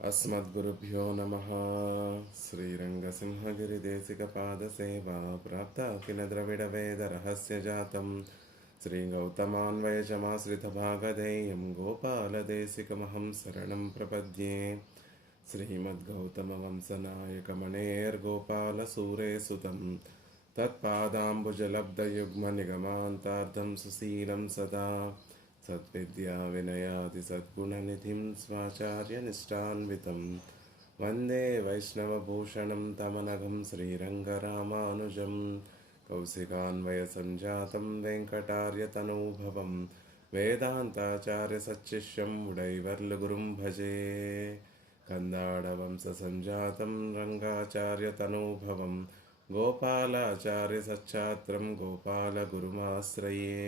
अस्मद्गुरुभ्यो नमः। श्रीरङ्गसिंहगिरिदेशिकपादसेवा प्राप्ता किल द्रविडवेदरहस्यजातं श्रीगौतमान्वयजमाश्रितभागधेयं गोपालदेशिकमहं शरणं प्रपद्ये। श्रीमद्गौतमवंशनायकमणेर्गोपालसूरेसुतं तत्पादाम्बुजलब्धयुग्मनिगमान्तार्धं सुशीलं सदा सद्विद्या विनयादिसद्गुणनिधिं स्वाचार्यनिष्ठान्वितं वन्दे वैष्णवभूषणं तमनघं श्रीरङ्गरामानुजं कौशिकान्वयसञ्जातं वेङ्कटार्यतनूभवं वेदान्ताचार्यसच्शिष्यं उडैवर्लुगुरुं भजे। कन्दाडवंशसञ्जातं रङ्गाचार्यतनूभवं गोपालाचार्यसच्छात्रं गोपालगुरुमाश्रये।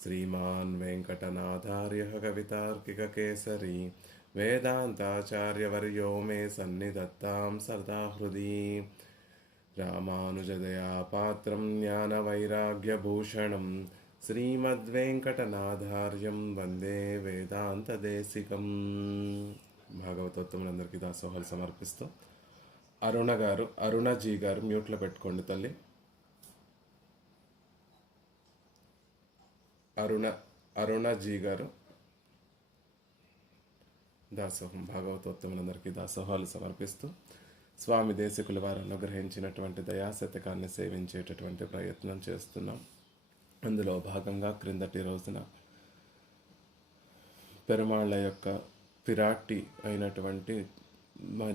श्रीमान् वेङ्कटनाथार्यः कवितार्किककेसरी वेदान्ताचार्यवर्यो मे सन्निधत्तां सदा हृदि। रामानुजदयापात्रं ज्ञानवैराग्यभूषणं श्रीमद्वेङ्कटनाथार्यं వందే వేదాంతదేశికం। భాగవతోత్తములందరికీ దాసోహాలు సమర్పిస్తూ అరుణజీ గారు మ్యూట్లో పెట్టుకోండి తల్లి. అరుణజీ గారు దాసోహం భాగవతోత్తములందరికీ దాసోహాలు సమర్పిస్తూ స్వామి దేశికుల వారు అనుగ్రహించినటువంటి దయాశతకాన్ని సేవించేటటువంటి ప్రయత్నం చేస్తున్నాం. అందులో భాగంగా క్రిందటి రోజున పెరుమాళ్ళ యొక్క పిరాట్టి అయినటువంటి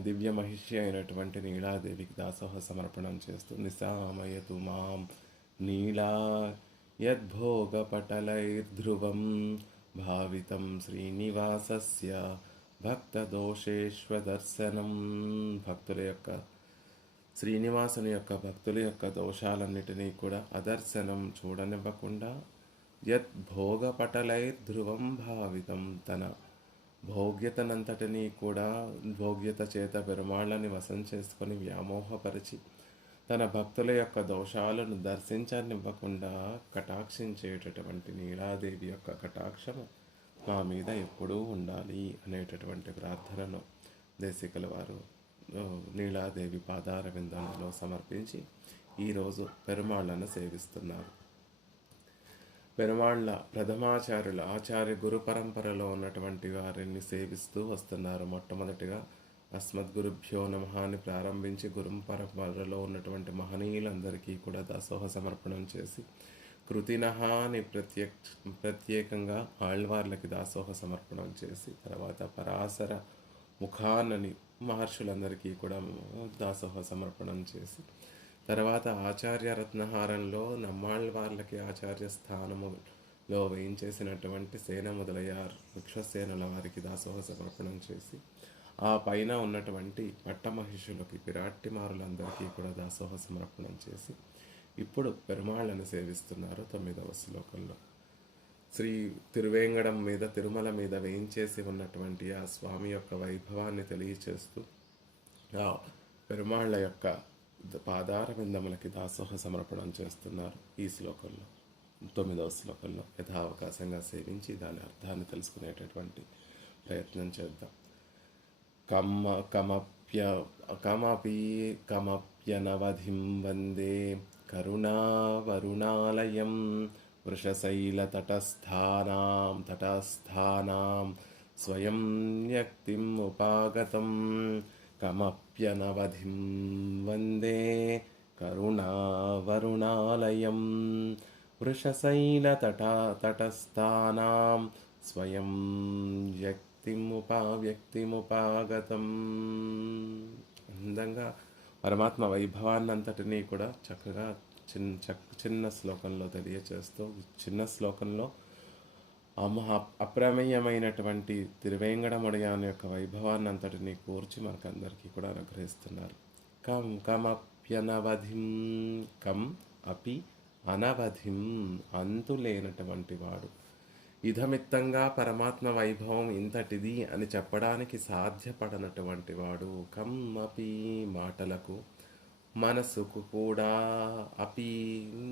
దివ్య మహిషి అయినటువంటి నీలాదేవికి దాసోహ సమర్పణం చేస్తూ నిశామయతు మాం నీలా యద్భోగపటలైర్ధ్రువం భావితం శ్రీనివాసస్య భక్తదోషేష్వదర్శనం. భక్తుల యొక్క శ్రీనివాసుని యొక్క భక్తుల యొక్క దోషాలన్నిటినీ కూడా అదర్శనం చూడనివ్వకుండా యద్భోగపటలైర్ధ్రువం భావితం తన భోగ్యతనంతటినీ కూడా భోగ్యత చేత పెరుమాళ్ళని వశం చేసుకొని వ్యామోహపరిచి తన భక్తుల యొక్క దోషాలను దర్శించనివ్వకుండా కటాక్షించేటటువంటి నీలాదేవి యొక్క కటాక్షము మా మీద ఎప్పుడూ ఉండాలి అనేటటువంటి ప్రార్థనను దేశికల వారు నీలాదేవి పాదార విందంలో సమర్పించి ఈరోజు పెరుమాళ్ళను సేవిస్తున్నారు. పెరుమాళ్ళ ప్రథమాచార్యుల ఆచార్య గురు పరంపరలో ఉన్నటువంటి వారిని సేవిస్తూ వస్తున్నారు. మొట్టమొదటిగా అస్మద్గురుభ్యో నమః అని ప్రారంభించి గురు పరంపరలో ఉన్నటువంటి మహనీయులందరికీ కూడా దాసోహ సమర్పణం చేసి కృతినహ అని ప్రత్యేకంగా ఆళ్వార్లకి దాసోహ సమర్పణం చేసి తర్వాత పరాశర ముఖానని మహర్షులందరికీ కూడా దాసోహ సమర్పణం చేసి తర్వాత ఆచార్య రత్నహారంలో నమ్మాళ్వార్లకి ఆచార్య స్థానములో వేయించేసినటువంటి సేన మొదలయ్యారు వృక్షసేనుల వారికి దాసోహ సమర్పణం చేసి ఆ పైన ఉన్నటువంటి పట్టమహిషులకి పిరాట్టిమారులందరికీ కూడా దాసోహ సమర్పణం చేసి ఇప్పుడు పెరుమాళ్ళను సేవిస్తున్నారు. 9వ శ్లోకంలో శ్రీ తిరువేంగడం మీద తిరుమల మీద వేయించేసి ఉన్నటువంటి ఆ స్వామి యొక్క వైభవాన్ని తెలియచేస్తూ ఆ పెరుమాళ్ళ యొక్క పాదార విందములకి దాసోహ సమర్పణం చేస్తున్నారు. ఈ శ్లోకంలో 9వ శ్లోకంలో యథావకాశంగా సేవించి దాని అర్థాన్ని తెలుసుకునేటటువంటి ప్రయత్నం చేద్దాం. కమప్యనవధిం వందే కరుణావరుణాలయం వృషశైలతటస్థానాం స్వయం వ్యక్తిం ఉపాగతం. కమప్యనవధిం వందే కరుణావరుణాలయం వృషశైలతటస్థానాం స్వయం వ్యక్తిముపాగతం. అందంగా పరమాత్మ వైభవాన్నంతటినీ కూడా చక్కగా చిన్న శ్లోకంలో తెలియచేస్తూ చిన్న శ్లోకంలో అప్రమేయమైనటువంటి తిరువేంగడముడియాని యొక్క వైభవాన్ని అంతటినీ కూర్చి మనకందరికీ కూడా అనుగ్రహిస్తున్నారు. కమప్యనవధిం కం అపి అనవధిం అంతులేనటువంటి వాడు. ఇదమిత్తంగా పరమాత్మ వైభవం ఇంతటిది అని చెప్పడానికి సాధ్యపడనటువంటి వాడు. కం అపి మాటలకు మనసుకు కూడా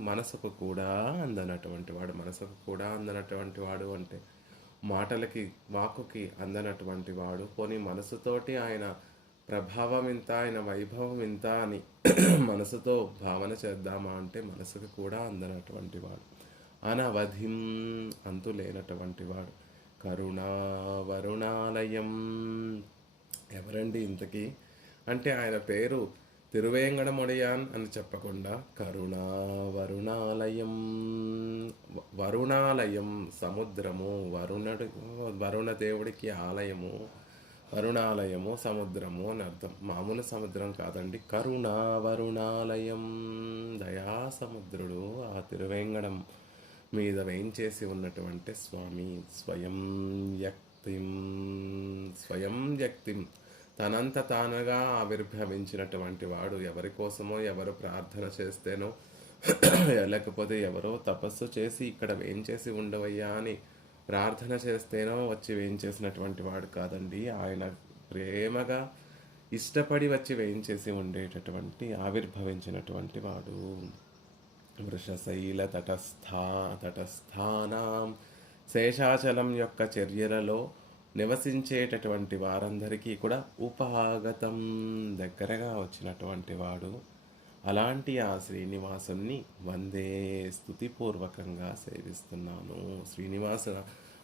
మనసుకు కూడా అందనటువంటి వాడు. మనసుకు కూడా అందనటువంటి వాడు అంటే మాటలకి వాక్కుకి అందనటువంటి వాడు. పోనీ మనసుతోటి ఆయన ప్రభావం ఇంత, ఆయన వైభవం ఇంత అని మనసుతో భావన చేద్దామా అంటే మనసుకు కూడా అందనటువంటి వాడు. అనవధిం అంతు లేనటువంటి వాడు. కరుణా వరుణాలయం ఎవరండి ఇంతకీ అంటే ఆయన పేరు తిరువేంగడముడియాన్ అని చెప్పకుండా కరుణా వరుణాలయం, వరుణాలయం సముద్రము, వరుణ దేవుడికి ఆలయము, వరుణాలయము సముద్రము అని అర్థం. మామూలు సముద్రం కాదండి, కరుణా వరుణాలయం దయా సముద్రుడు ఆ తిరువేంగడం మీద వేయించేసి ఉన్నటువంటి స్వామి. స్వయం వ్యక్తిం తనంత తానుగా ఆవిర్భవించినటువంటి వాడు. ఎవరి కోసమో ఎవరు ప్రార్థన చేస్తేనో లేకపోతే ఎవరో తపస్సు చేసి ఇక్కడ వేయించేసి ఉండవయ్యా అని ప్రార్థన చేస్తేనో వచ్చి వేయించేసినటువంటి వాడు కాదండి. ఆయన ప్రేమగా ఇష్టపడి వచ్చి వేయించేసి ఉండేటటువంటి ఆవిర్భవించినటువంటి వాడు. వృషశైల తటస్థానాం శేషాచలం యొక్క చర్యలలో నివసించేటటువంటి వారందరికీ కూడా ఉపాగతం దగ్గరగా వచ్చినటువంటి వాడు. అలాంటి ఆ శ్రీనివాసుని వందే స్తుతిపూర్వకంగా సేవిస్తున్నాను. శ్రీనివాస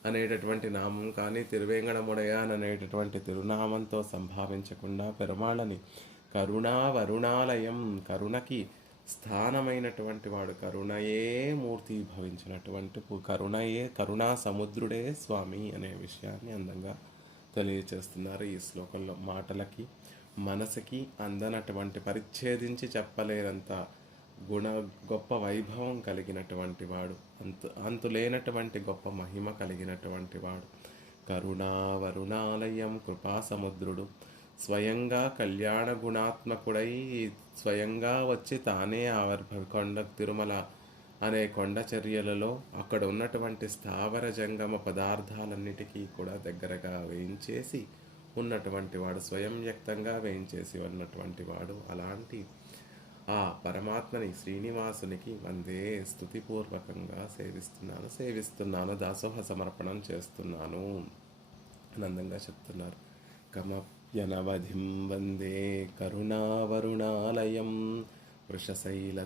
అనేటటువంటి నామం కానీ తిరువేంగడముడయాన్ అనేటటువంటి తిరునామంతో సంభావించకుండా పెరుమాళని కరుణా వరుణాలయం కరుణకి స్థానమైనటువంటి వాడు, కరుణయే మూర్తి భవించినటువంటి కరుణయే కరుణా సముద్రుడే స్వామి అనే విషయాన్ని అందంగా తెలియచేస్తున్నారు ఈ శ్లోకంలో. మాటలకి మనసుకి అందనటువంటి పరిచ్ఛేదించి చెప్పలేనంత గొప్ప వైభవం కలిగినటువంటి వాడు, అంతులేనటువంటి గొప్ప మహిమ కలిగినటువంటి వాడు. కరుణా వరుణాలయం కృపా సముద్రుడు స్వయంగా కళ్యాణ గుణాత్మకుడై స్వయంగా వచ్చి తానే కొండ తిరుమల అనే కొండ చర్యలలో అక్కడ ఉన్నటువంటి స్థావర జంగమ పదార్థాలన్నిటికీ కూడా దగ్గరగా వేయించేసి ఉన్నటువంటి వాడు, స్వయం వ్యక్తంగా వేయించేసి ఉన్నటువంటి వాడు. అలాంటి ఆ పరమాత్మని శ్రీనివాసునికి వందే స్తుతిపూర్వకంగా సేవిస్తున్నాను, దాసోహ సమర్పణం చేస్తున్నాను ఆనందంగా చెప్తున్నారు. కమప్యనవధిం వందే కరుణావరుణాలయం వృషశైల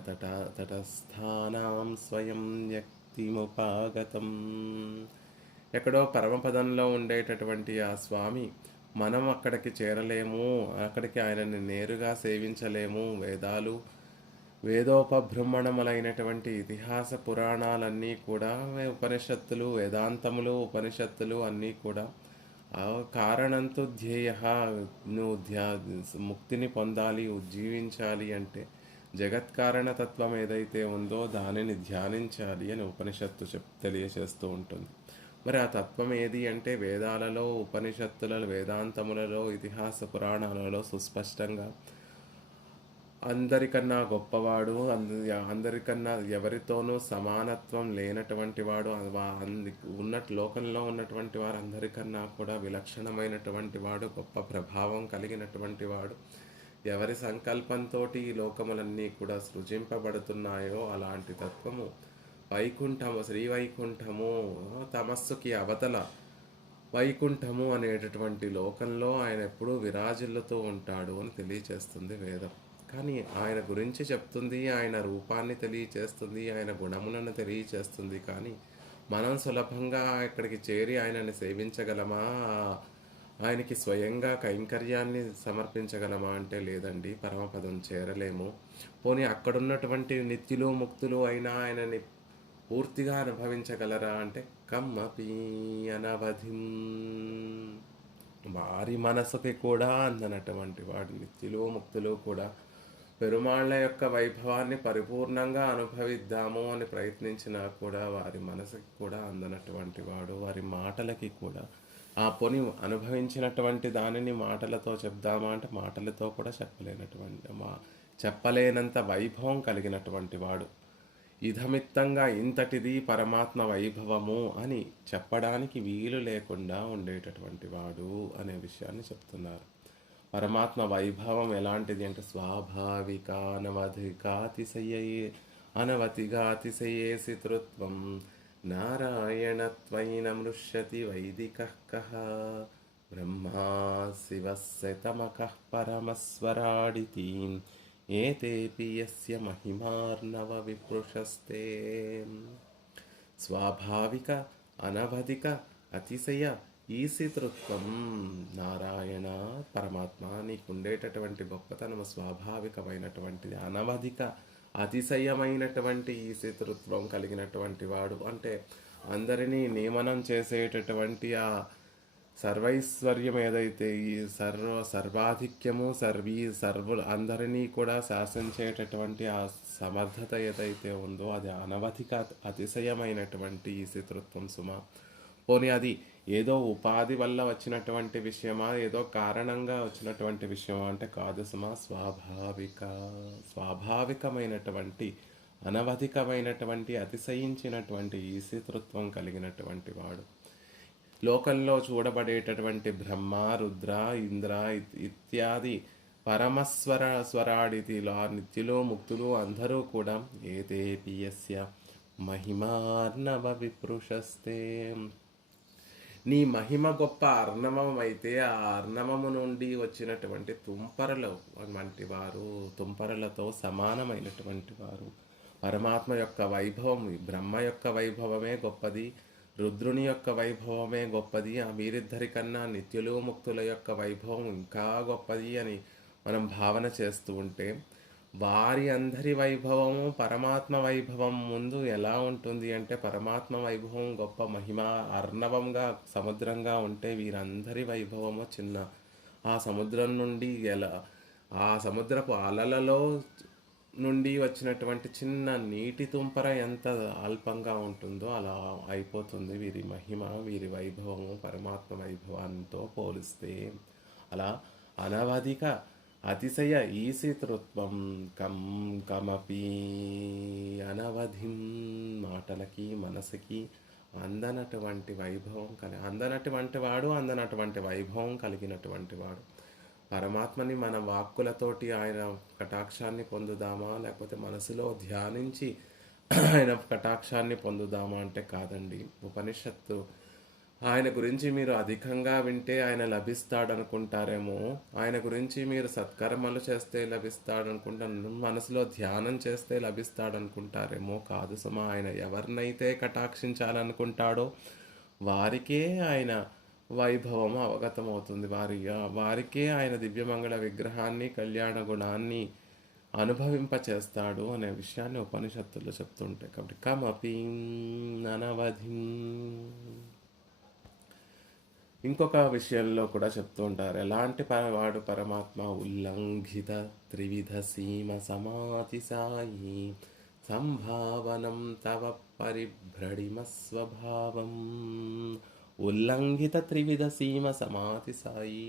తటస్థానాం స్వయం వ్యక్తిముపాగతం. ఎక్కడో పరమపదంలో ఉండేటటువంటి ఆ స్వామి మనం అక్కడికి చేరలేము, అక్కడికి ఆయనని నేరుగా సేవించలేము. వేదోపబృంహణములైనటువంటి ఇతిహాస పురాణాలన్నీ కూడా ఉపనిషత్తులు, వేదాంతములు, ఉపనిషత్తులు అన్నీ కూడా కారణంతో ధ్యేయ, నువ్వు ముక్తిని పొందాలి, ఉజ్జీవించాలి అంటే జగత్కారణతత్వం ఏదైతే ఉందో దానిని ధ్యానించాలి అని ఉపనిషత్తు తెలియచేస్తూ ఉంటుంది. మరి ఆ తత్వం ఏది అంటే వేదాలలో, ఉపనిషత్తులలో, వేదాంతములలో, ఇతిహాస పురాణాలలో సుస్పష్టంగా అందరికన్నా గొప్పవాడు, అందరికన్నా ఎవరితోనూ సమానత్వం లేనటువంటి వాడు, లోకంలో ఉన్నటువంటి వారు అందరికన్నా కూడా విలక్షణమైనటువంటి వాడు, గొప్ప ప్రభావం కలిగినటువంటి వాడు. ఎవరి సంకల్పంతో ఈ లోకములన్నీ కూడా సృజింపబడుతున్నాయో అలాంటి తత్వము వైకుంఠము, శ్రీవైకుంఠము, తమస్సుకి అవతల వైకుంఠము అనేటటువంటి లోకంలో ఆయన ఎప్పుడూ విరాజిల్లుతూ ఉంటాడు అని తెలియచేస్తుంది వేదం. కానీ ఆయన గురించి చెప్తుంది, ఆయన రూపాన్ని తెలియచేస్తుంది, ఆయన గుణములను తెలియచేస్తుంది. కానీ మనం సులభంగా ఇక్కడికి చేరి ఆయనని సేవించగలమా, ఆయనకి స్వయంగా కైంకర్యాన్ని సమర్పించగలమా అంటే లేదండి, పరమపదం చేరలేము. పోనీ అక్కడున్నటువంటి నిత్యులు ముక్తులు అయినా ఆయనని పూర్తిగా అనుభవించగలరా అంటే కమ్మపి అనవధిం, వారి మనసుకి కూడా అందనటువంటి వాడు. నిత్యులు ముక్తులు కూడా పెరుమాళ్ళ యొక్క వైభవాన్ని పరిపూర్ణంగా అనుభవిద్దాము అని ప్రయత్నించినా కూడా వారి మనసుకి కూడా అందనటువంటి వాడు. వారి మాటలకి కూడా ఆ పొని అనుభవించినటువంటి దానిని మాటలతో చెప్దామా అంటే మాటలతో కూడా చెప్పలేనంత వైభవం కలిగినటువంటి వాడు. ఇదమిత్తంగా ఇంతటిది పరమాత్మ వైభవము అని చెప్పడానికి వీలు లేకుండా ఉండేటటువంటి వాడు అనే విషయాన్ని చెప్తున్నారు. పరమాత్మ వైభవం ఎలాంటిది అంటే స్వాభావిక అనవతిగా అతిశయేసి తృత్వం నారాయణత్వయి నమృష్యతి వైదికః కః బ్రహ్మా శివస్య పరమస్వరాడితి ఏతేపి యస్య మహిమార్ణవ విప్రుషస్తే. స్వాభావిక అనవధిక అతిశయ ఈశితృత్వం. నారాయణ పరమాత్మ నీకుండేటటువంటి గొప్పతనము స్వాభావికమైనటువంటిది, అనవధిక అతిశయమైనటువంటి ఈశితృత్వం కలిగినటువంటి వాడు. అంటే అందరినీ నియమనం చేసేటటువంటి ఆ సర్వైశ్వర్యం ఏదైతే, ఈ సర్వాధిక్యము సర్వులు అందరినీ కూడా శాసించేటటువంటి ఆ సమర్థత ఏదైతే ఉందో అది అనవధిక అతిశయమైనటువంటి ఈశితృత్వం సుమ. పోనీ అది ఏదో ఉపాధి వల్ల వచ్చినటువంటి విషయమా, ఏదో కారణంగా వచ్చినటువంటి విషయమా అంటే కాదు సుమ. స్వాభావికమైనటువంటి అనవధికమైనటువంటి అతిశయించినటువంటి ఈశితృత్వం కలిగినటువంటి వాడు. లోకంలో చూడబడేటటువంటి బ్రహ్మ, రుద్ర, ఇంద్ర ఇత్యాది స్వరాడితిలో నిత్యులు ముక్తులు అందరూ కూడా ఏతేపి యస్య మహిమార్ణవ విప్రుషస్తే. నీ మహిమ గొప్ప అర్ణవం అయితే ఆ అర్ణవము నుండి వచ్చినటువంటి తుంపరలు వంటి వారు, తుంపరలతో సమానమైనటువంటి వారు. పరమాత్మ యొక్క వైభవం, బ్రహ్మ యొక్క వైభవమే గొప్పది, రుద్రుని యొక్క వైభవమే గొప్పది, ఆ వీరిద్దరి కన్నా నిత్యులు ముక్తుల యొక్క వైభవం ఇంకా గొప్పది అని మనం భావన చేస్తూ ఉంటే, వారి అందరి వైభవము పరమాత్మ వైభవం ముందు ఎలా ఉంటుంది అంటే, పరమాత్మ వైభవం గొప్ప మహిమ అర్ణవంగా సముద్రంగా ఉంటే వీరందరి వైభవము చిన్న ఆ సముద్రం నుండి ఆ సముద్రపు అలలలో నుండి వచ్చినటువంటి చిన్న నీటి తుంపర ఎంత అల్పంగా ఉంటుందో అలా అయిపోతుంది వీరి మహిమ, వీరి వైభవము పరమాత్మ వైభవంతో పోలిస్తే. అలా అనవధిక అతిశయ ఈశితృత్వం కమపి అనవధిం. మాటలకి మనసుకి అందనటువంటి వైభవం అందనటువంటి వైభవం కలిగినటువంటి వాడు. పరమాత్మని మన వాక్కులతోటి ఆయన కటాక్షాన్ని పొందుదామా, లేకపోతే మనసులో ధ్యానించి ఆయన కటాక్షాన్ని పొందుదామా అంటే కాదండి. ఉపనిషత్తు ఆయన గురించి మీరు అధికంగా వింటే ఆయన లభిస్తాడనుకుంటారేమో, ఆయన గురించి మీరు సత్కర్మలు చేస్తే లభిస్తాడనుకుంటారు, మనసులో ధ్యానం చేస్తే లభిస్తాడనుకుంటారేమో. కాదు సుమా. ఆయన ఎవరినైతే కటాక్షించాలనుకుంటాడో వారికే ఆయన వైభవము అవగతమవుతుంది. వారికే ఆయన దివ్యమంగళ విగ్రహాన్ని, కళ్యాణ గుణాన్ని అనుభవింపచేస్తాడు అనే విషయాన్ని ఉపనిషత్తులు చెప్తుంటాయి. కాబట్టి కమపి అనవధిం. ఇంకొక విషయంలో కూడా చెప్తూ ఉంటారు, ఎలాంటి వాడు పరమాత్మ. ఉల్లంఘిత త్రివిధ సీమ సమాతి సాయి సంభావనం తవ పరిభ్రడిమ స్వభావం. ఉల్లంఘిత త్రివిధ సీమ సమాతి సాయి,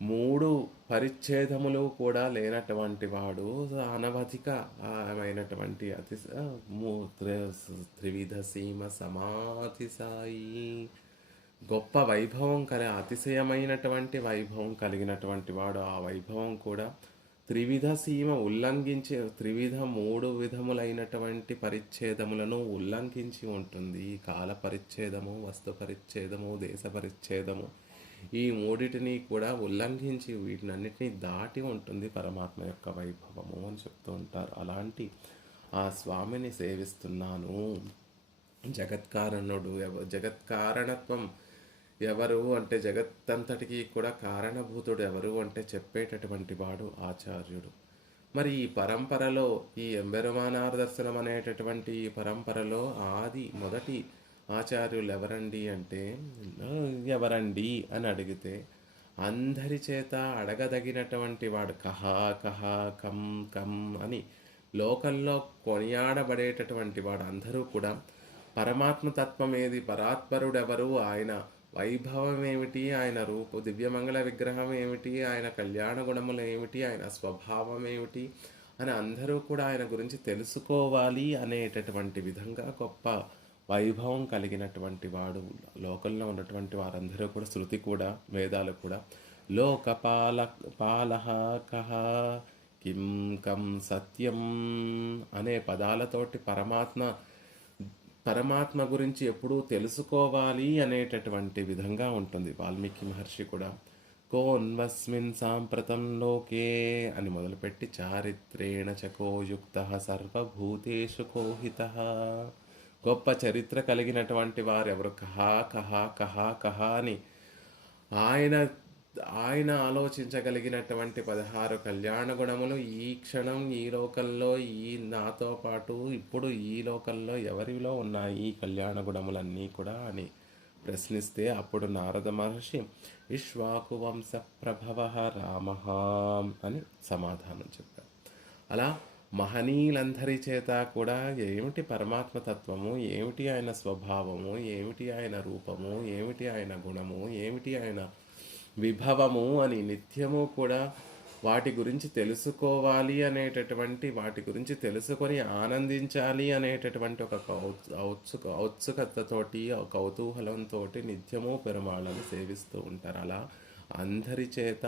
3 పరిచ్ఛేదములు కూడా లేనటువంటి వాడు, అనవధిక అయినటువంటి త్రివిధ సీమ సమాతి సాయి, గొప్ప వైభవం అతిశయమైనటువంటి వైభవం కలిగినటువంటి వాడు. ఆ వైభవం కూడా త్రివిధ సీమ ఉల్లంఘించి 3 విధములైనటువంటి పరిచ్ఛేదములను ఉల్లంఘించి ఉంటుంది. కాల పరిచ్ఛేదము, వస్తు పరిచ్ఛేదము, దేశ పరిచ్ఛేదము, ఈ 3టిని కూడా ఉల్లంఘించి వీటినన్నిటినీ దాటి ఉంటుంది పరమాత్మ యొక్క వైభవము అని చెప్తూ ఉంటారు. అలాంటి ఆ స్వామిని సేవిస్తున్నాను. జగత్కారణుడు, జగత్కారణత్వం ఎవరు అంటే, జగత్తంతటికి కూడా కారణభూతుడు ఎవరు అంటే చెప్పేటటువంటి వాడు ఆచార్యుడు. మరి ఈ పరంపరలో, ఈ ఎంబెరుమానార్ దర్శనం అనేటటువంటి ఈ పరంపరలో మొదటి ఆచార్యులు ఎవరండి అంటే, ఎవరండి అని అడిగితే అందరి చేత అడగదగినటువంటి వాడు. కం కం అని లోకంలో కొనియాడబడేటటువంటి వాడు. అందరూ కూడా పరమాత్మ తత్వం ఏది, పరాత్పరుడెవరు, ఆయన వైభవం ఏమిటి, ఆయన దివ్యమంగళ విగ్రహం ఏమిటి, ఆయన కళ్యాణ గుణములు ఏమిటి, ఆయన స్వభావం ఏమిటి అని అందరూ కూడా ఆయన గురించి తెలుసుకోవాలి అనేటటువంటి విధంగా గొప్ప వైభవం కలిగినటువంటి వాడు. లోకంలో ఉన్నటువంటి వారందరూ కూడా, శృతి కూడా, వేదాలు కూడా పాలహ కహ కిం కం సత్యం అనే పదాలతోటి పరమాత్మ పరమాత్మ గురించి ఎప్పుడూ తెలుసుకోవాలి అనేటటువంటి విధంగా ఉంటుంది. వాల్మీకి మహర్షి కూడా కోన్వస్మిన్ సాంప్రతం లోకే అని మొదలుపెట్టి చారిత్రేణ చకోయుక్త సర్వభూతేషు కోహితః. గొప్ప చరిత్ర కలిగినటువంటి వారెవరు? కహా కహా కహా కహా అని ఆయన ఆయన ఆలోచించగలిగినటువంటి 16 కళ్యాణ గుణములు ఈ క్షణం ఈ లోకంలో ఈ నాతో పాటు ఇప్పుడు ఈ లోకంలో ఎవరిలో ఉన్నాయి ఈ కళ్యాణ గుణములన్నీ కూడా అని ప్రశ్నిస్తే అప్పుడు నారద మహర్షి ఇక్ష్వాకు వంశ ప్రభవ రామ అని సమాధానం చెప్పారు. అలా మహనీయులందరి చేత కూడా ఏమిటి పరమాత్మ తత్వము, ఏమిటి ఆయన స్వభావము, ఏమిటి ఆయన రూపము, ఏమిటి ఆయన గుణము, ఏమిటి ఆయన విభవము అని నిత్యము కూడా వాటి గురించి తెలుసుకోవాలి అనేటటువంటి, వాటి గురించి తెలుసుకొని ఆనందించాలి అనేటటువంటి ఒక ఔత్సుకతతోటి కౌతూహలంతో నిత్యము పెరుమాళ్ళను సేవిస్తూ ఉంటారు. అలా అందరి చేత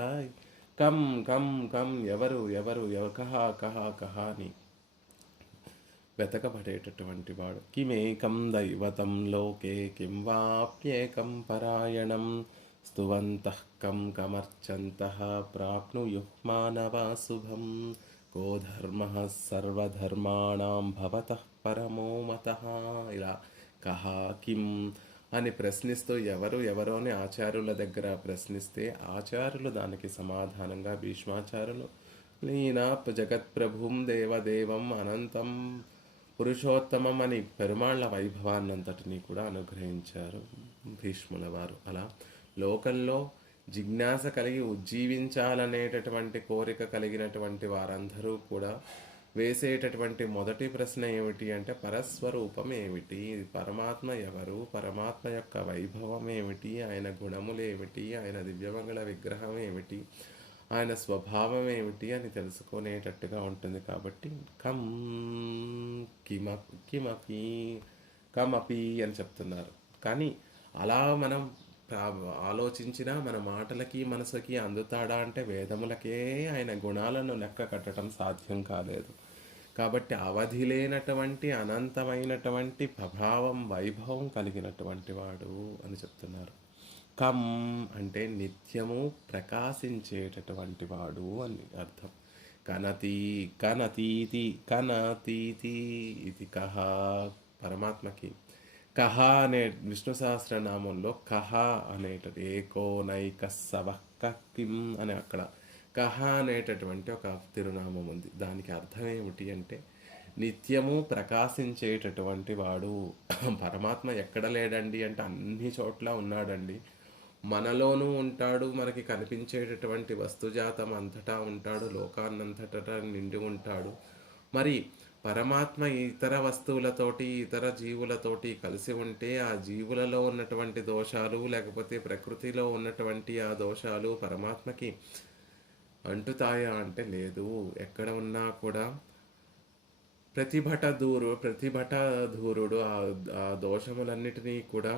కం కం కం ఎవరు ఎవరు కహ కహ కహ అని వెతకబడేటటువంటి వాడు. కిమేకం దైవతం లోకే కిం వాప్యేకం పరాయణం స్తువంతః కం కమర్చంతః ప్రాప్నుయుః మానవా శుభం కో ధర్మః సర్వధర్మాణాం భవతః పరమో మతః. ఇలా కహ కిం అని ప్రశ్నిస్తూ ఎవరు ఎవరో అని ఆచార్యుల దగ్గర ప్రశ్నిస్తే ఆచార్యులు దానికి సమాధానంగా భీష్మాచార్యులు ఈయన జగత్ప్రభుం దేవదేవం అనంతం పురుషోత్తమం అని పెరుమాళ్ల వైభవాన్నంతటినీ కూడా అనుగ్రహించారు భీష్ముల వారు. అలా లోకంలో జిజ్ఞాస కలిగి ఉజ్జీవించాలనేటటువంటి కోరిక కలిగినటువంటి వారందరూ కూడా వేసేటటువంటి మొదటి ప్రశ్న ఏమిటి అంటే పరస్వరూపం ఏమిటి, పరమాత్మ ఎవరు, పరమాత్మ యొక్క వైభవం ఏమిటి, ఆయన గుణములు ఏమిటి, ఆయన దివ్యమంగళ విగ్రహం ఏమిటి, ఆయన స్వభావం ఏమిటి అని తెలుసుకునేటట్టుగా ఉంటుంది. కాబట్టి కం కిమపి కమపి అని చెప్తున్నారు. కానీ అలా మనం ఆలోచించినా మన మాటలకి మనసుకి అందుతాడా అంటే వేదములకే ఆయన గుణాలను లెక్క కట్టడం సాధ్యం కాలేదు. కాబట్టి అవధి లేనటువంటి అనంతమైనటువంటి ప్రభావం వైభవం కలిగినటువంటి వాడు అని చెప్తున్నారు. కం అంటే నిత్యము ప్రకాశించేటటువంటి వాడు అని అర్థం. కనతీతి ఇది కహ పరమాత్మకి. కహ అనే విష్ణు సహస్రనామంలో కహ అనేటది ఏకోనైక సవక్క కిం అని అక్కడ కహ అనేటటువంటి ఒక తిరునామం ఉంది. దానికి అర్థం ఏమిటి అంటే నిత్యము ప్రకాశించేటటువంటి వాడు. పరమాత్మ ఎక్కడ లేడండి అంటే అన్ని చోట్ల ఉన్నాడండి. మనలోనూ ఉంటాడు, మనకి కనిపించేటటువంటి వస్తుజాతం అంతటా ఉంటాడు, లోకాన్నంతటా నిండి ఉంటాడు. మరి పరమాత్మ ఇతర వస్తువులతోటి ఇతర జీవులతోటి కలిసి ఉంటే ఆ జీవులలో ఉన్నటువంటి దోషాలు లేకపోతే ప్రకృతిలో ఉన్నటువంటి ఆ దోషాలు పరమాత్మకి అంటుతాయా అంటే లేదు. ఎక్కడ ఉన్నా కూడా ప్రతిభట ధూరుడు ఆ దోషములన్నిటినీ కూడా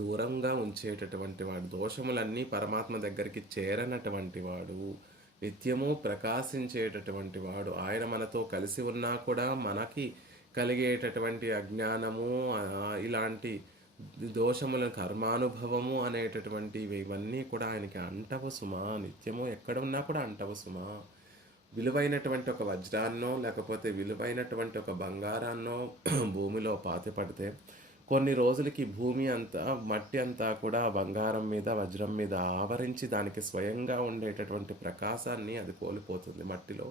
దూరంగా ఉంచేటటువంటి వాడు. దోషములన్నీ పరమాత్మ దగ్గరికి చేరనటువంటి వాడు, నిత్యము ప్రకాశించేటటువంటి వాడు. ఆయన మనతో కలిసి ఉన్నా కూడా మనకి కలిగేటటువంటి అజ్ఞానము ఇలాంటి దోషముల కర్మానుభవము అనేటటువంటివి ఇవన్నీ కూడా ఆయనకి అంటవు సుమా. నిత్యము ఎక్కడ ఉన్నా కూడా అంటవు సుమా. విలువైనటువంటి ఒక వజ్రాన్నో లేకపోతే విలువైనటువంటి ఒక బంగారాన్నో భూమిలో పాతిపడితే కొన్ని రోజులకి భూమి అంతా మట్టి అంతా కూడా బంగారం మీద వజ్రం మీద ఆవరించి దానికి స్వయంగా ఉండేటటువంటి ప్రకాశాన్ని అది కోల్పోతుంది. మట్టిలో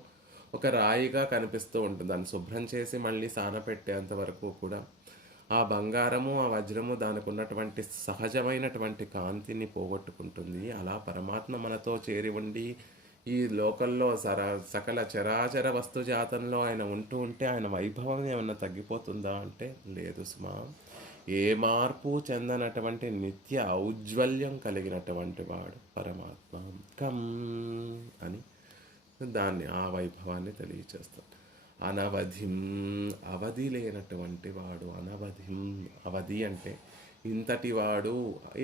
ఒక రాయిగా కనిపిస్తూ ఉంటుంది. దాన్ని శుభ్రం చేసి మళ్ళీ సానపెట్టేంత వరకు కూడా ఆ బంగారము ఆ వజ్రము దానికి ఉన్నటువంటి సహజమైనటువంటి కాంతిని పోగొట్టుకుంటుంది. అలా పరమాత్మ మనతో చేరి ఉండి ఈ లోకంలో సకల చరాచర వస్తుజాతంలో ఆయన ఉంటూ ఉంటే ఆయన వైభవం ఏమన్నా తగ్గిపోతుందా అంటే లేదు సుమా. ఏ మార్పు చెందనటువంటి నిత్య ఔజ్వల్యం కలిగినటువంటి వాడు పరమాత్మ. కం అని దాన్ని ఆ వైభవాన్ని తెలియచేస్తాడు. అనవధిం అవధి లేనటువంటి వాడు. అనవధిం అవధి అంటే ఇంతటి వాడు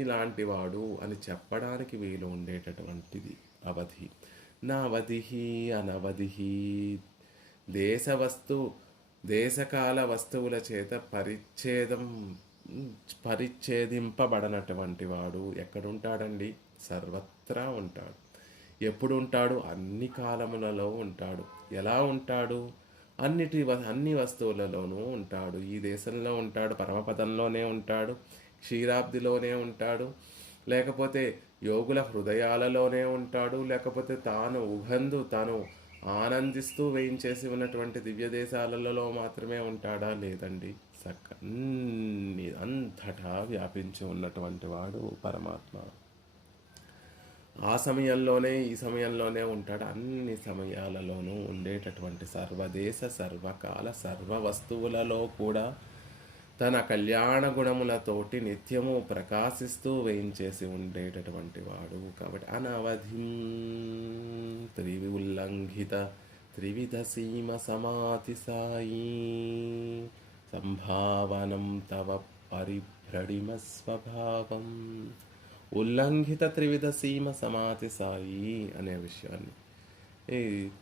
ఇలాంటి వాడు అని చెప్పడానికి వీలు ఉండేటటువంటిది అవధి. నవధిహి అనవధిహి దేశవస్తు దేశకాల వస్తువుల చేత పరిచ్ఛేదింపబడనటువంటి వాడు ఎక్కడుంటాడండి? సర్వత్రా ఉంటాడు. ఎప్పుడు ఉంటాడు? అన్ని కాలములలో ఉంటాడు. ఎలా ఉంటాడు? అన్ని వస్తువులలోనూ ఉంటాడు. ఈ దేశంలో ఉంటాడు, పరమపదంలోనే ఉంటాడు, క్షీరాబ్దిలోనే ఉంటాడు, లేకపోతే యోగుల హృదయాలలోనే ఉంటాడు, లేకపోతే తాను ఆనందిస్తూ వేయించేసి ఉన్నటువంటి దివ్య దేశాలలో మాత్రమే ఉంటాడా? లేదండి. అంతటా వ్యాపించి ఉన్నటువంటి వాడు పరమాత్మ. ఆ సమయంలోనే ఈ సమయంలోనే ఉంటాడు. అన్ని సమయాలలోనూ ఉండేటటువంటి సర్వదేశ సర్వకాల సర్వ వస్తువులలో కూడా తన కళ్యాణ గుణములతోటి నిత్యము ప్రకాశిస్తూ వేయించేసి ఉండేటటువంటి వాడు. కాబట్టి అనవధిం ఉల్లంఘిత త్రివిధ సీమ సమాతి సాయి సంభావనం తవ పరిభ్రడిమ స్వభావం. ఉల్లంఘిత త్రివిధ సీమ సమాతి సాయి అనే విషయాన్ని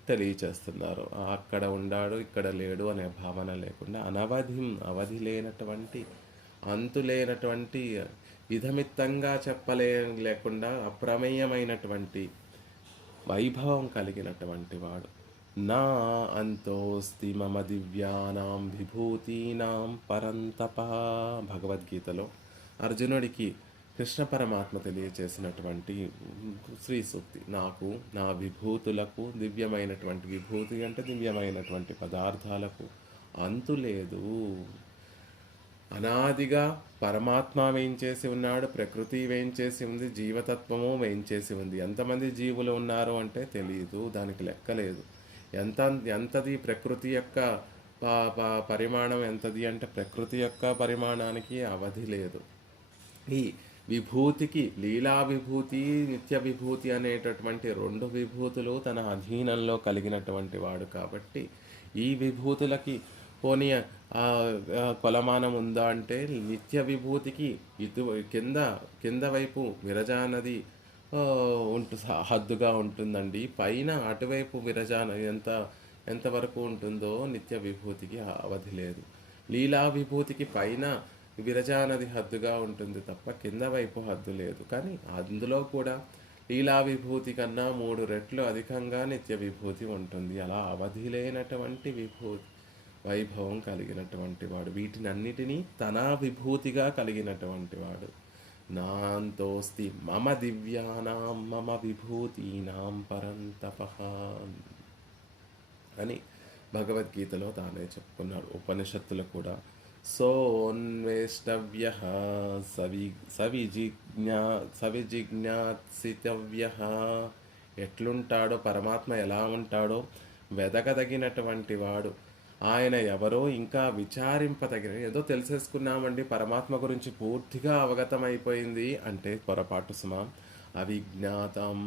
తెలియచేస్తున్నారు. అక్కడ ఉన్నాడు, ఇక్కడ లేడు అనే భావన లేకుండా అవధి లేనటువంటి, అంతు లేనటువంటి, ఇధమిత్తంగా లేకుండా అప్రమేయమైనటువంటి వైభవం కలిగినటువంటి వాడు. నా అంతోస్తి మమ దివ్యానాం విభూతీనాం పరంతప. భగవద్గీతలో అర్జునుడికి కృష్ణ పరమాత్మ తెలియచేసినటువంటి శ్రీ సూక్తి. నాకు నా విభూతులకు, దివ్యమైనటువంటి విభూతి అంటే దివ్యమైనటువంటి పదార్థాలకు అంతు లేదు. అనాదిగా పరమాత్మ వేయించేసి ఉన్నాడు, ప్రకృతి వేయించేసి ఉంది, జీవతత్వము వేయించేసి ఉంది. ఎంతమంది జీవులు ఉన్నారు అంటే తెలియదు, దానికి లెక్కలేదు. ఎంతది ప్రకృతి యొక్క పరిమాణం ఎంతది అంటే ప్రకృతి యొక్క పరిమాణానికి అవధి లేదు. ఈ విభూతికి లీలా విభూతి, నిత్య విభూతి అనేటటువంటి రెండు విభూతులు తన అధీనంలో కలిగినటువంటి వాడు. కాబట్టి ఈ విభూతులకి పోనీ కొలమానం ఉందా అంటే నిత్య విభూతికి కింద వైపు విరజా నది హద్దుగా ఉంటుందండి. పైన అటువైపు విరజా ఎంతవరకు ఉంటుందో నిత్య విభూతికి అవధి లేదు. లీలా విభూతికి పైన విరజా నది హద్దుగా ఉంటుంది తప్ప కింద వైపు హద్దు లేదు. కానీ అందులో కూడా లీలా విభూతి కన్నా 3 రెట్లు అధికంగా నిత్య విభూతి ఉంటుంది. అలా అవధి లేనటువంటి విభూతి వైభవం కలిగినటువంటి వాడు. వీటినన్నిటినీ తన విభూతిగా కలిగినటువంటి వాడు. నాంతోస్తి మమ దివ్యానాం మమ విభూతీనాం పరంతపః అని భగవద్గీతలో తానే చెప్పుకున్నాడు. ఉపనిషత్తులు కూడా సోన్వేష్టవ్యః సవిజిజ్ఞాసితవ్యః. ఎట్లుంటాడో పరమాత్మ ఎలా ఉంటాడో వెదకదగినటువంటి వాడు. ఆయన ఎవరో ఇంకా విచారింపదగిన. ఏదో తెలిసేసుకున్నామండి, పరమాత్మ గురించి పూర్తిగా అవగతమైపోయింది అంటే పొరపాటు సుమా. అవిజ్ఞాతం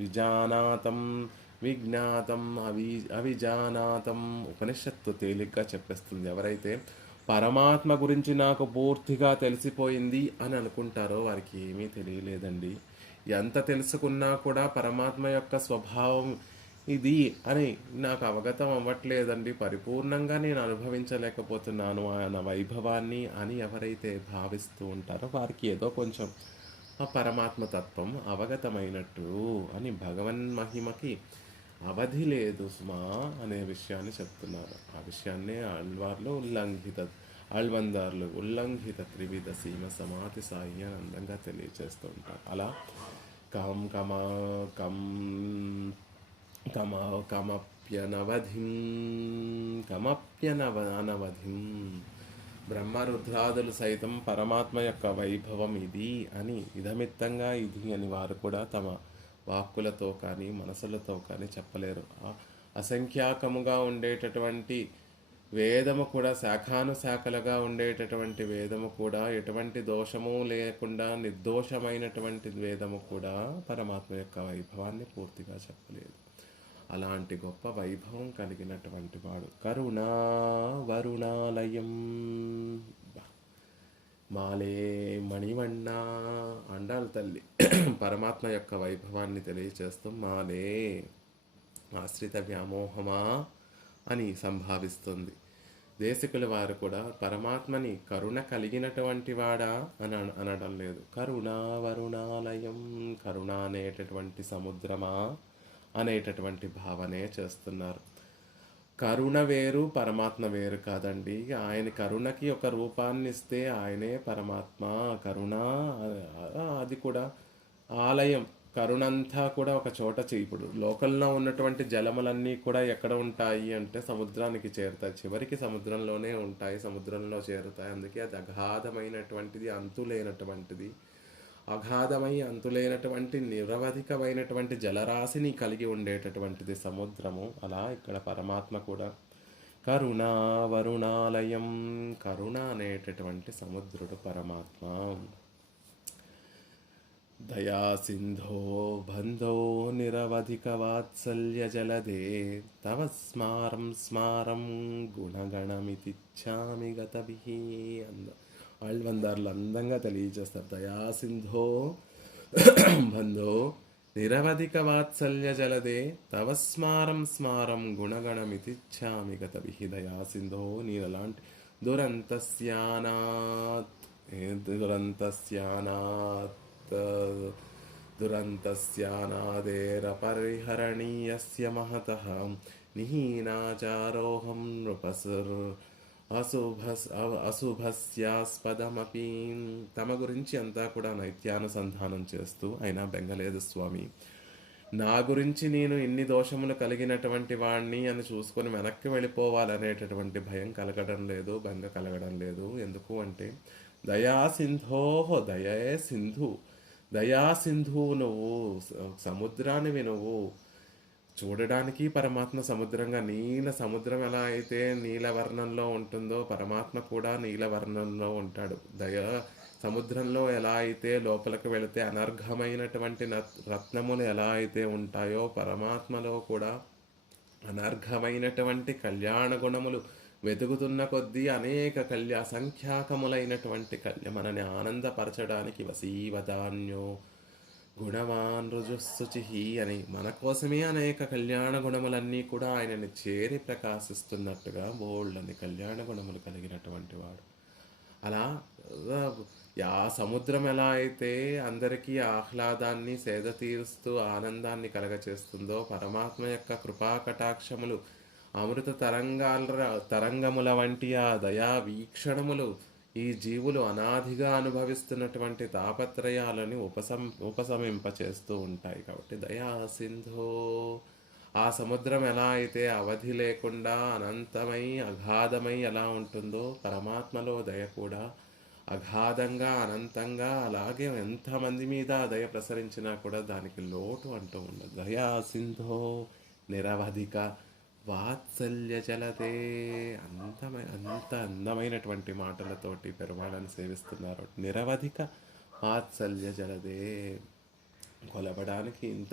విజానాతం, విజ్ఞాతం అవిజానాతం. ఉపనిషత్తు తేలిగ్గా చెప్పేస్తుంది. ఎవరైతే పరమాత్మ గురించి నాకు పూర్తిగా తెలిసిపోయింది అని అనుకుంటారో వారికి ఏమీ తెలియలేదండి. ఎంత తెలుసుకున్నా కూడా పరమాత్మ యొక్క స్వభావం ఇది అని నాకు అవగతం అవ్వట్లేదండి, పరిపూర్ణంగా నేను అనుభవించలేకపోతున్నాను ఆయన వైభవాన్ని అని ఎవరైతే భావిస్తూ ఉంటారో వారికి ఏదో కొంచెం ఆ పరమాత్మ తత్వం అవగతమైనట్టు అని భగవన్ మహిమకి అవధి లేదు సుమా అనే విషయాన్ని చెప్తున్నారు. ఆ విషయాన్నే ఆళ్వందార్లు ఉల్లంఘిత త్రివిధ సీమ సమాతి సాయి అని అందంగా తెలియచేస్తూ ఉంటారు. అలా కమప్యనవధిం బ్రహ్మరుద్రాదులు సైతం పరమాత్మ యొక్క వైభవం ఇది అని ఇదమిత్తంగా ఇది అని వారు కూడా తమ వాక్కులతో కానీ మనసులతో కానీ చెప్పలేరు. అసంఖ్యాకముగా ఉండేటటువంటి వేదము కూడా, శాఖానుశాఖలుగా ఉండేటటువంటి వేదము కూడా, ఎటువంటి దోషము లేకుండా నిర్దోషమైనటువంటి వేదము కూడా పరమాత్మ యొక్క వైభవాన్ని పూర్తిగా చెప్పలేదు. అలాంటి గొప్ప వైభవం కలిగినటువంటి వాడు. కరుణా వరుణాలయం మాలే మణివಣ್ణ అండాల తల్లి పరమాత్మ యొక్క వైభవాన్ని తెలియచేస్తూ మాలే ఆశ్రిత వ్యామోహమా అని సంభావిస్తుంది. దేశికుల వారు కూడా పరమాత్మని కరుణ కలిగినటువంటి వాడా అని అనడం లేదు. కరుణా వరుణాలయం, కరుణ అనేటటువంటి సముద్రమా అనేటటువంటి భావనే చేస్తున్నారు. కరుణ వేరు, పరమాత్మ వేరు కాదండి. ఆయన కరుణకి ఒక రూపాన్ని ఇస్తే ఆయనే పరమాత్మ. కరుణ అది కూడా ఆలయం. కరుణంతా కూడా ఒక చోట ఇప్పుడు లోకల్లో ఉన్నటువంటి జలములన్నీ కూడా ఎక్కడ ఉంటాయి అంటే సముద్రానికి చేరుతాయి. చివరికి సముద్రంలోనే ఉంటాయి, సముద్రంలో చేరుతాయి. అందుకే అది అగాధమైనటువంటిది, అంతులేనటువంటిది. అగాధమై అంతులేనటువంటి నిరవధికమైనటువంటి జలరాశిని కలిగి ఉండేటటువంటిది సముద్రము. అలా ఇక్కడ పరమాత్మ కూడా కరుణా వరుణాలయం, కరుణ అనేటటువంటి సముద్రుడు పరమాత్మ. దయా సింధో బంధో నిరవధిక వాత్సల్య జలదే తవ స్మారం స్మారం గుణగణమితిచ్చామి గతభిః. ఆళ్వందార్లు అందంగా తెలియజేస్తారు. దయా సింధో బంధో నిరవధిక వాత్సల్య జలదే తవ స్మారం స్మారం గుణగణమితిచ్చామి గతభిః. దయా సింధో నీరలాంటి దురంతస్యానాత్ దురంతస్యానాదేరపరిహరణీయస్య మహతః నిహీనాచారోహం నృపసుర్ అశుభస్యాస్పదమపి. తమ గురించి అంతా కూడా నైత్యానుసంధానం చేస్తూ అయినా బెంగలేదు స్వామి, నా గురించి నేను ఇన్ని దోషములు కలిగినటువంటి వాణ్ణి అని చూసుకొని వెనక్కి వెళ్ళిపోవాలనేటటువంటి భయం కలగడం లేదు, బెంగ కలగడం లేదు. ఎందుకు అంటే దయా సింధోహో, దయే సింధు, దయా సింధువు నువ్వు, సముద్రానివి నువ్వు. చూడడానికి పరమాత్మ సముద్రంగా, నీల సముద్రం ఎలా అయితే నీలవర్ణంలో ఉంటుందో పరమాత్మ కూడా నీలవర్ణంలో ఉంటాడు. సముద్రంలో ఎలా అయితే లోపలికి వెళితే అనర్ఘమైనటువంటి రత్నములు ఎలా అయితే ఉంటాయో పరమాత్మలో కూడా అనర్ఘమైనటువంటి కళ్యాణ గుణములు వెతుకుతున్న కొద్దీ అనేక అసంఖ్యాకములైనటువంటి మనని ఆనందపరచడానికి వసీవదాన్యో గుణవాన్ రుజుశుచి అని మన కోసమే అనేక కళ్యాణ గుణములన్నీ కూడా ఆయనని చేరి ప్రకాశిస్తున్నట్టుగా బోళ్ళని కళ్యాణ గుణములు కలిగినటువంటి వాడు. అలా ఆ సముద్రం ఎలా అయితే అందరికీ ఆహ్లాదాన్ని సేద తీరుస్తూ ఆనందాన్ని కలగచేస్తుందో పరమాత్మ యొక్క కృపా కటాక్షములు అమృత తరంగముల వంటి ఆ దయా వీక్షణములు ఈ జీవులు అనాదిగా అనుభవిస్తున్నటువంటి తాపత్రయాలని ఉపశమింపచేస్తూ ఉంటాయి. కాబట్టి దయా సింధో, ఆ సముద్రం ఎలా అయితే అవధి లేకుండా అనంతమై అగాధమై ఎలా ఉంటుందో పరమాత్మలో దయ కూడా అగాధంగా అనంతంగా, అలాగే ఎంతమంది మీద దయ ప్రసరించినా కూడా దానికి లోటు అంటూ ఉండదు. దయా సింధో నిరవధిక వాత్సల్య జలదే. అంత అందమైనటువంటి మాటలతోటి పెరుమాళని సేవిస్తున్నారు. నిరవధిక వాత్సల్య జలదే, కొలవడానికి ఇంత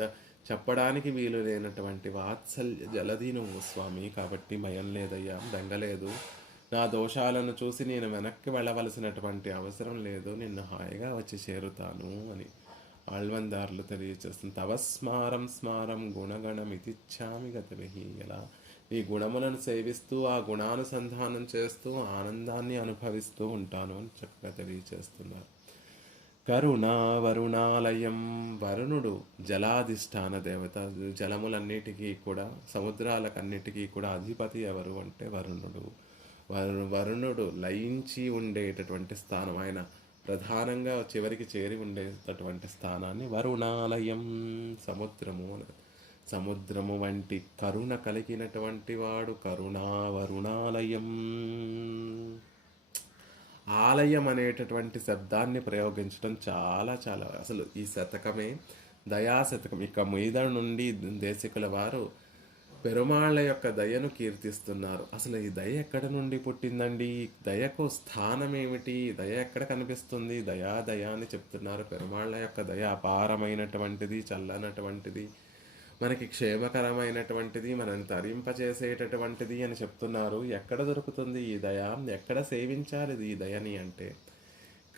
చెప్పడానికి వీలు లేనటువంటి వాత్సల్య జలది నువ్వు స్వామి. కాబట్టి భయం లేదయ్యా, బెంగలేదు. నా దోషాలను చూసి నేను వెనక్కి వెళ్ళవలసినటువంటి అవసరం లేదు, నిన్ను హాయిగా వచ్చి చేరుతాను అని ఆళ్వందార్లు తెలియచేస్తుంది. తవ స్మారం స్మారం గుణగణమితిచ్చామి గతభిః. ఇలా ఈ గుణములను సేవిస్తూ ఆ గుణానుసంధానం చేస్తూ ఆనందాన్ని అనుభవిస్తూ ఉంటాను అని చక్కగా తెలియచేస్తున్నారు. కరుణా వరుణాలయం, వరుణుడు జలాధిష్టాన దేవత. జలములన్నిటికీ కూడా, సముద్రాలకన్నిటికీ కూడా అధిపతి ఎవరు అంటే వరుణుడు. వరుణుడు లయించి ఉండేటటువంటి స్థానం, ఆయన ప్రధానంగా చివరికి చేరి ఉండేటటువంటి స్థానాన్ని వరుణాలయం, సముద్రము వంటి కరుణ కలిగినటువంటి వాడు. కరుణా వరుణాలయం. ఆలయం అనేటటువంటి శబ్దాన్ని ప్రయోగించడం చాలా చాలా, అసలు ఈ శతకమే దయాశతకం. ఇక మీద నుండి దేశికుల వారు పెరుమాళ్ళ యొక్క దయను కీర్తిస్తున్నారు. అసలు ఈ దయ ఎక్కడ నుండి పుట్టిందండి, దయకు స్థానం ఏమిటి, దయ ఎక్కడ కనిపిస్తుంది, దయా అని చెప్తున్నారు. పెరుమాళ్ళ యొక్క దయ అపారమైనటువంటిది, చల్లనటువంటిది, మనకి క్షేమకరమైనటువంటిది, మనని తరింపచేసేటటువంటిది అని చెప్తున్నారు. ఎక్కడ దొరుకుతుంది ఈ దయ, ఎక్కడ సేవించాలి ఈ దయని అంటే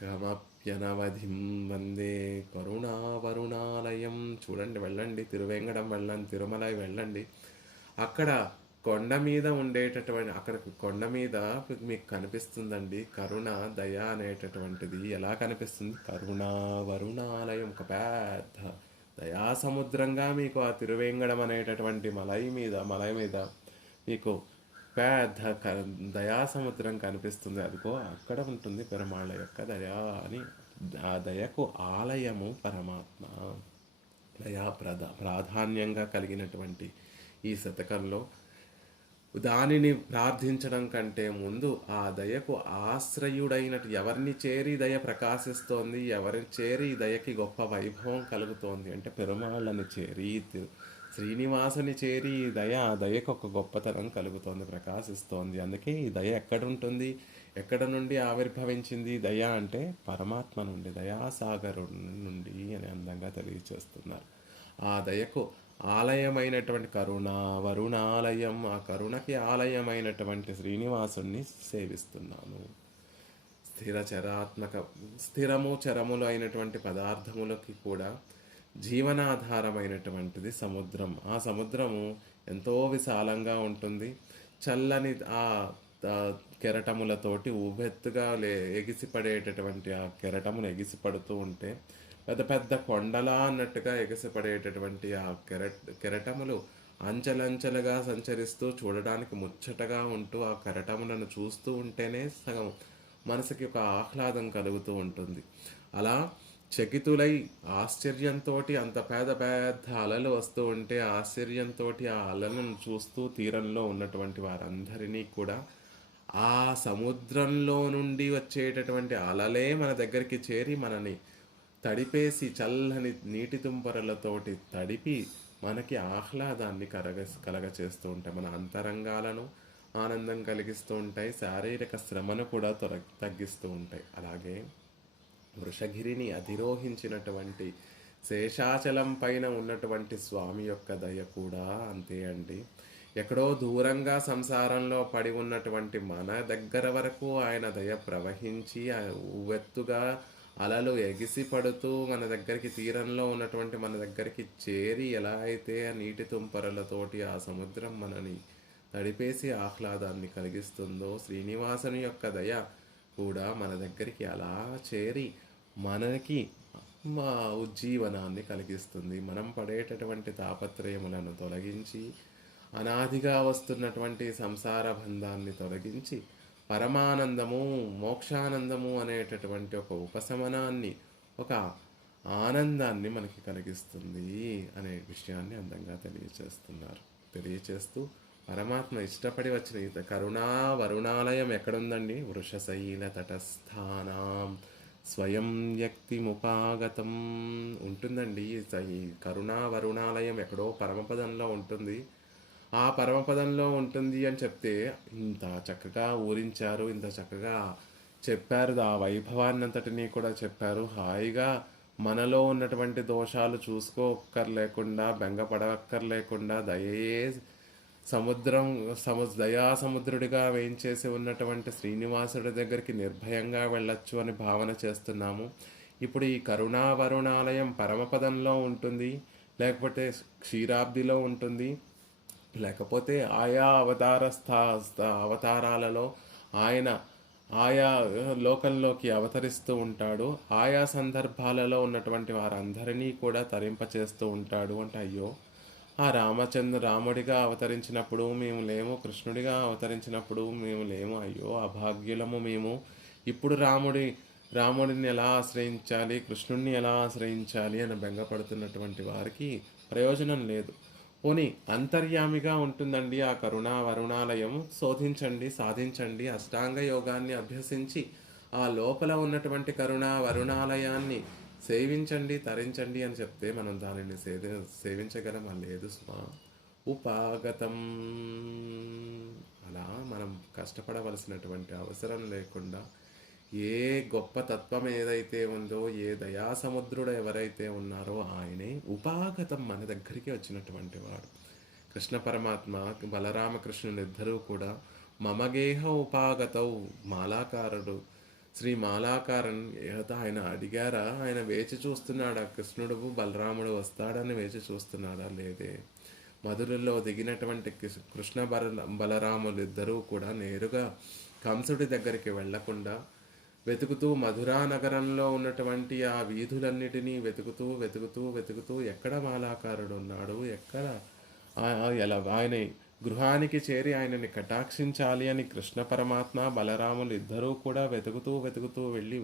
కమప్యనవధిం వందే కరుణా వరుణాలయం. చూడండి, వెళ్ళండి, తిరువేంగడం వెళ్ళండి, తిరుమల వెళ్ళండి. అక్కడ కొండ మీద ఉండేటటువంటి అక్కడ కొండ మీద మీకు కనిపిస్తుందండి కరుణ దయ అనేటటువంటిది. ఎలా కనిపిస్తుంది? కరుణ వరుణాలయం, ఒక పెద్ద దయా సముద్రంగా మీకు ఆ తిరువేంగడం అనేటటువంటి మలై మీద మీకు పెద్ద దయా సముద్రం కనిపిస్తుంది. అదిగో అక్కడ ఉంటుంది పెరుమాళ్ళ యొక్క దయా అని. ఆ దయకు ఆలయము పరమాత్మ. దయా ప్రాధాన్యంగా కలిగినటువంటి ఈ శతకంలో దానిని ప్రార్థించడం కంటే ముందు ఆ దయకు ఆశ్రయుడైనట్టు ఎవరిని చేరి దయ ప్రకాశిస్తోంది, ఎవరిని చేరి దయకి గొప్ప వైభవం కలుగుతోంది అంటే పెరుమాళ్ళని చేరి శ్రీనివాసుని చేరి ఆ దయకు ఒక గొప్పతనం కలుగుతోంది, ప్రకాశిస్తోంది. అందుకే ఈ దయ ఎక్కడుంటుంది, ఎక్కడ నుండి ఆవిర్భవించింది దయ అంటే పరమాత్మ నుండి, దయాసాగరు నుండి అని అందంగా తెలియచేస్తున్నారు. ఆ దయకు ఆలయమైనటువంటి వరుణాలయం, ఆ కరుణకి ఆలయమైనటువంటి శ్రీనివాసుణ్ణి సేవిస్తున్నాను. స్థిరము చరములు అయినటువంటి పదార్థములకి కూడా జీవనాధారమైనటువంటిది సముద్రం. ఆ సముద్రము ఎంతో విశాలంగా ఉంటుంది. చల్లని ఆ కెరటములతోటి ఉవ్వెత్తుగా ఎగిసిపడేటటువంటి ఆ కెరటములు ఎగిసిపడుతూ ఉంటే పెద్ద పెద్ద కొండలా అన్నట్టుగా ఎగసిపడేటటువంటి ఆ కెరటములు అంచెలంచెలుగా సంచరిస్తూ చూడడానికి ముచ్చటగా ఉంటూ ఆ కెరటములను చూస్తూ ఉంటేనే సగం మనసుకి ఒక ఆహ్లాదం కలుగుతూ ఉంటుంది. అలా చకితులై ఆశ్చర్యంతో అంత పెద్ద పెద్ద అలలు వస్తూ ఉంటే ఆశ్చర్యంతో ఆ అలలను చూస్తూ తీరంలో ఉన్నటువంటి వారందరినీ కూడా ఆ సముద్రంలో నుండి వచ్చేటటువంటి అలలే మన దగ్గరికి చేరి మనని తడిపేసి చల్లని నీటి తుంపరలతోటి తడిపి మనకి ఆహ్లాదాన్ని కలగచేస్తూ ఉంటాయి. మన అంతరంగాలను ఆనందం కలిగిస్తూ ఉంటాయి, శారీరక శ్రమను కూడా తగ్గిస్తూ ఉంటాయి. అలాగే వృషగిరిని అధిరోహించినటువంటి శేషాచలం పైన ఉన్నటువంటి స్వామి యొక్క దయ కూడా అంతే అండి. ఎక్కడో దూరంగా సంసారంలో పడి ఉన్నటువంటి మన దగ్గర వరకు ఆయన దయ ప్రవహించి ఉవ్వెత్తుగా అలలు ఎగిసి పడుతూ మన దగ్గరికి తీరంలో ఉన్నటువంటి మన దగ్గరికి చేరి ఎలా అయితే ఆ నీటి తుంపరలతోటి ఆ సముద్రం మనని తడిపేసి ఆహ్లాదాన్ని కలిగిస్తుందో శ్రీనివాసుని యొక్క దయ కూడా మన దగ్గరికి అలా చేరి మనకి ఉజ్జీవనాన్ని కలిగిస్తుంది. మనం పడేటటువంటి తాపత్రయములను తొలగించి అనాదిగా వస్తున్నటువంటి సంసార బంధాన్ని తొలగించి పరమానందము, మోక్షానందము అనేటటువంటి ఒక ఉపశమనాన్ని, ఒక ఆనందాన్ని మనకి కలిగిస్తుంది అనే విషయాన్ని అందంగా తెలియచేస్తూ పరమాత్మ ఇష్టపడి వచ్చిన కరుణా వరుణాలయం ఎక్కడుందండి? వృషశైల తటస్థానం స్వయం వ్యక్తిముపాగతం ఉంటుందండి. ఈ కరుణా వరుణాలయం ఎక్కడో పరమపదంలో ఉంటుంది. ఆ పరమపదంలో ఉంటుంది అని చెప్తే ఇంత చక్కగా ఊరించారు, ఇంత చక్కగా చెప్పారు, ఆ వైభవాన్ని అంతటినీ కూడా చెప్పారు. హాయిగా మనలో ఉన్నటువంటి దోషాలు చూసుకోక్కర్లేకుండా, బెంగపడక్కర్లేకుండా దయే దయా సముద్రుడిగా వేయించేసి ఉన్నటువంటి శ్రీనివాసుడి దగ్గరికి నిర్భయంగా వెళ్ళొచ్చు అని భావన చేస్తున్నాము. ఇప్పుడు ఈ కరుణా వరుణాలయం పరమపదంలో ఉంటుంది, లేకపోతే క్షీరాబ్దిలో ఉంటుంది, లేకపోతే ఆయా అవతారాలలో ఆయన ఆయా లోకంలోకి అవతరిస్తూ ఉంటాడు. ఆయా సందర్భాలలో ఉన్నటువంటి వారందరినీ కూడా తరింపచేస్తూ ఉంటాడు. అంటే అయ్యో, ఆ రాముడిగా అవతరించినప్పుడు మేము లేము, కృష్ణుడిగా అవతరించినప్పుడు మేము లేము, అయ్యో అభాగ్యులము మేము. ఇప్పుడు రాముడిని ఎలా ఆశ్రయించాలి, కృష్ణుడిని ఎలా ఆశ్రయించాలి అని బెంగపడుతున్నటువంటి వారికి ప్రయోజనం లేదు. పోనీ అంతర్యామిగా ఉంటుందండి ఆ కరుణా వరుణాలయం. శోధించండి, సాధించండి, అష్టాంగ యోగాన్ని అభ్యసించి ఆ లోపల ఉన్నటువంటి కరుణా వరుణాలయాన్ని సేవించండి, తరించండి అని చెప్తే మనం దానిని సేవించగలమా? లేదు స్వా. ఉపాగతం. అలా మనం కష్టపడవలసినటువంటి అవసరం లేకుండా ఏ గొప్ప తత్వం ఏదైతే ఉందో, ఏ దయాసముద్రుడు ఎవరైతే ఉన్నారో ఆయనే ఉపాగతం మన దగ్గరికి వచ్చినటువంటి వాడు. కృష్ణ పరమాత్మ బలరామకృష్ణుని ఇద్దరూ కూడా మమగేహ ఉపాగతవు, మాలాకారుడు శ్రీ మాలాకారన్ ఆయన అడిగారా? ఆయన వేచి చూస్తున్నాడా? కృష్ణుడు బలరాముడు వస్తాడని వేచి చూస్తున్నాడా? లేదే. మధురలో దిగినటువంటి కృష్ణ బలరాములు ఇద్దరూ కూడా నేరుగా కంసుడి దగ్గరికి వెళ్లకుండా వెతుకుతూ మధురా నగరంలో ఉన్నటువంటి ఆ వీధులన్నిటినీ వెతుకుతూ వెతుకుతూ వెతుకుతూ ఎక్కడ మాలాకారుడు ఉన్నాడు, ఎక్కడ ఎలా ఆయన గృహానికి చేరి ఆయనని కటాక్షించాలి అని కృష్ణ పరమాత్మ బలరాములు ఇద్దరూ కూడా వెతుకుతూ వెతుకుతూ వెళ్ళి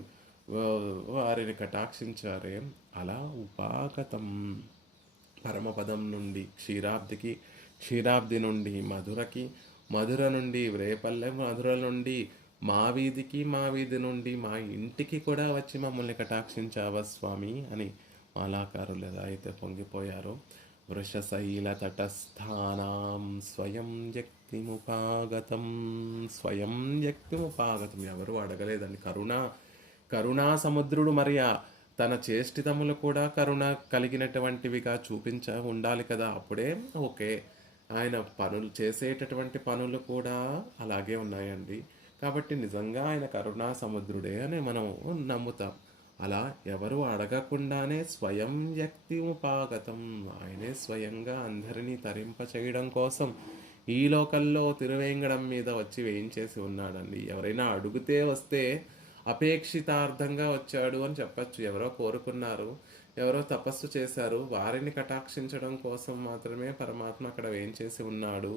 వారిని కటాక్షించారే. అలా ఉపాగతం పరమపదం నుండి క్షీరాబ్దికి, క్షీరాబ్ది నుండి మధురకి, మధుర నుండి రేపల్లె, మధుర నుండి మా వీధికి, మా వీధి నుండి మా ఇంటికి కూడా వచ్చి మమ్మల్ని కటాక్షించావా స్వామి అని మాలాకారులు ఎలా అయితే పొంగిపోయారో, వృషశైల తటస్థానాం స్వయం వ్యక్తిముపాగతం, స్వయం వ్యక్తిముపాగతం. ఎవరు అడగలేదండి. కరుణా సముద్రుడు మరి తన చేష్టితములు కూడా కరుణ కలిగినటువంటివిగా ఉండాలి కదా. అప్పుడే ఓకే, ఆయన పనులు చేసేటటువంటి పనులు కూడా అలాగే ఉన్నాయండి. కాబట్టి నిజంగా ఆయన కరుణా సముద్రుడే అని మనం నమ్ముతాం. అలా ఎవరు అడగకుండానే స్వయం వ్యక్తిముపాగతం, ఆయనే స్వయంగా అందరినీ తరింప చేయడం కోసం ఈ లోకల్లో తిరువేంగడం మీద వచ్చి వేయించేసి ఉన్నాడండి. ఎవరైనా అడిగితే వస్తే అపేక్షితార్థంగా వచ్చాడు అని చెప్పచ్చు. ఎవరో కోరుకున్నారు, ఎవరో తపస్సు చేశారు, వారిని కటాక్షించడం కోసం మాత్రమే పరమాత్మ అక్కడ వేయించేసి ఉన్నాడు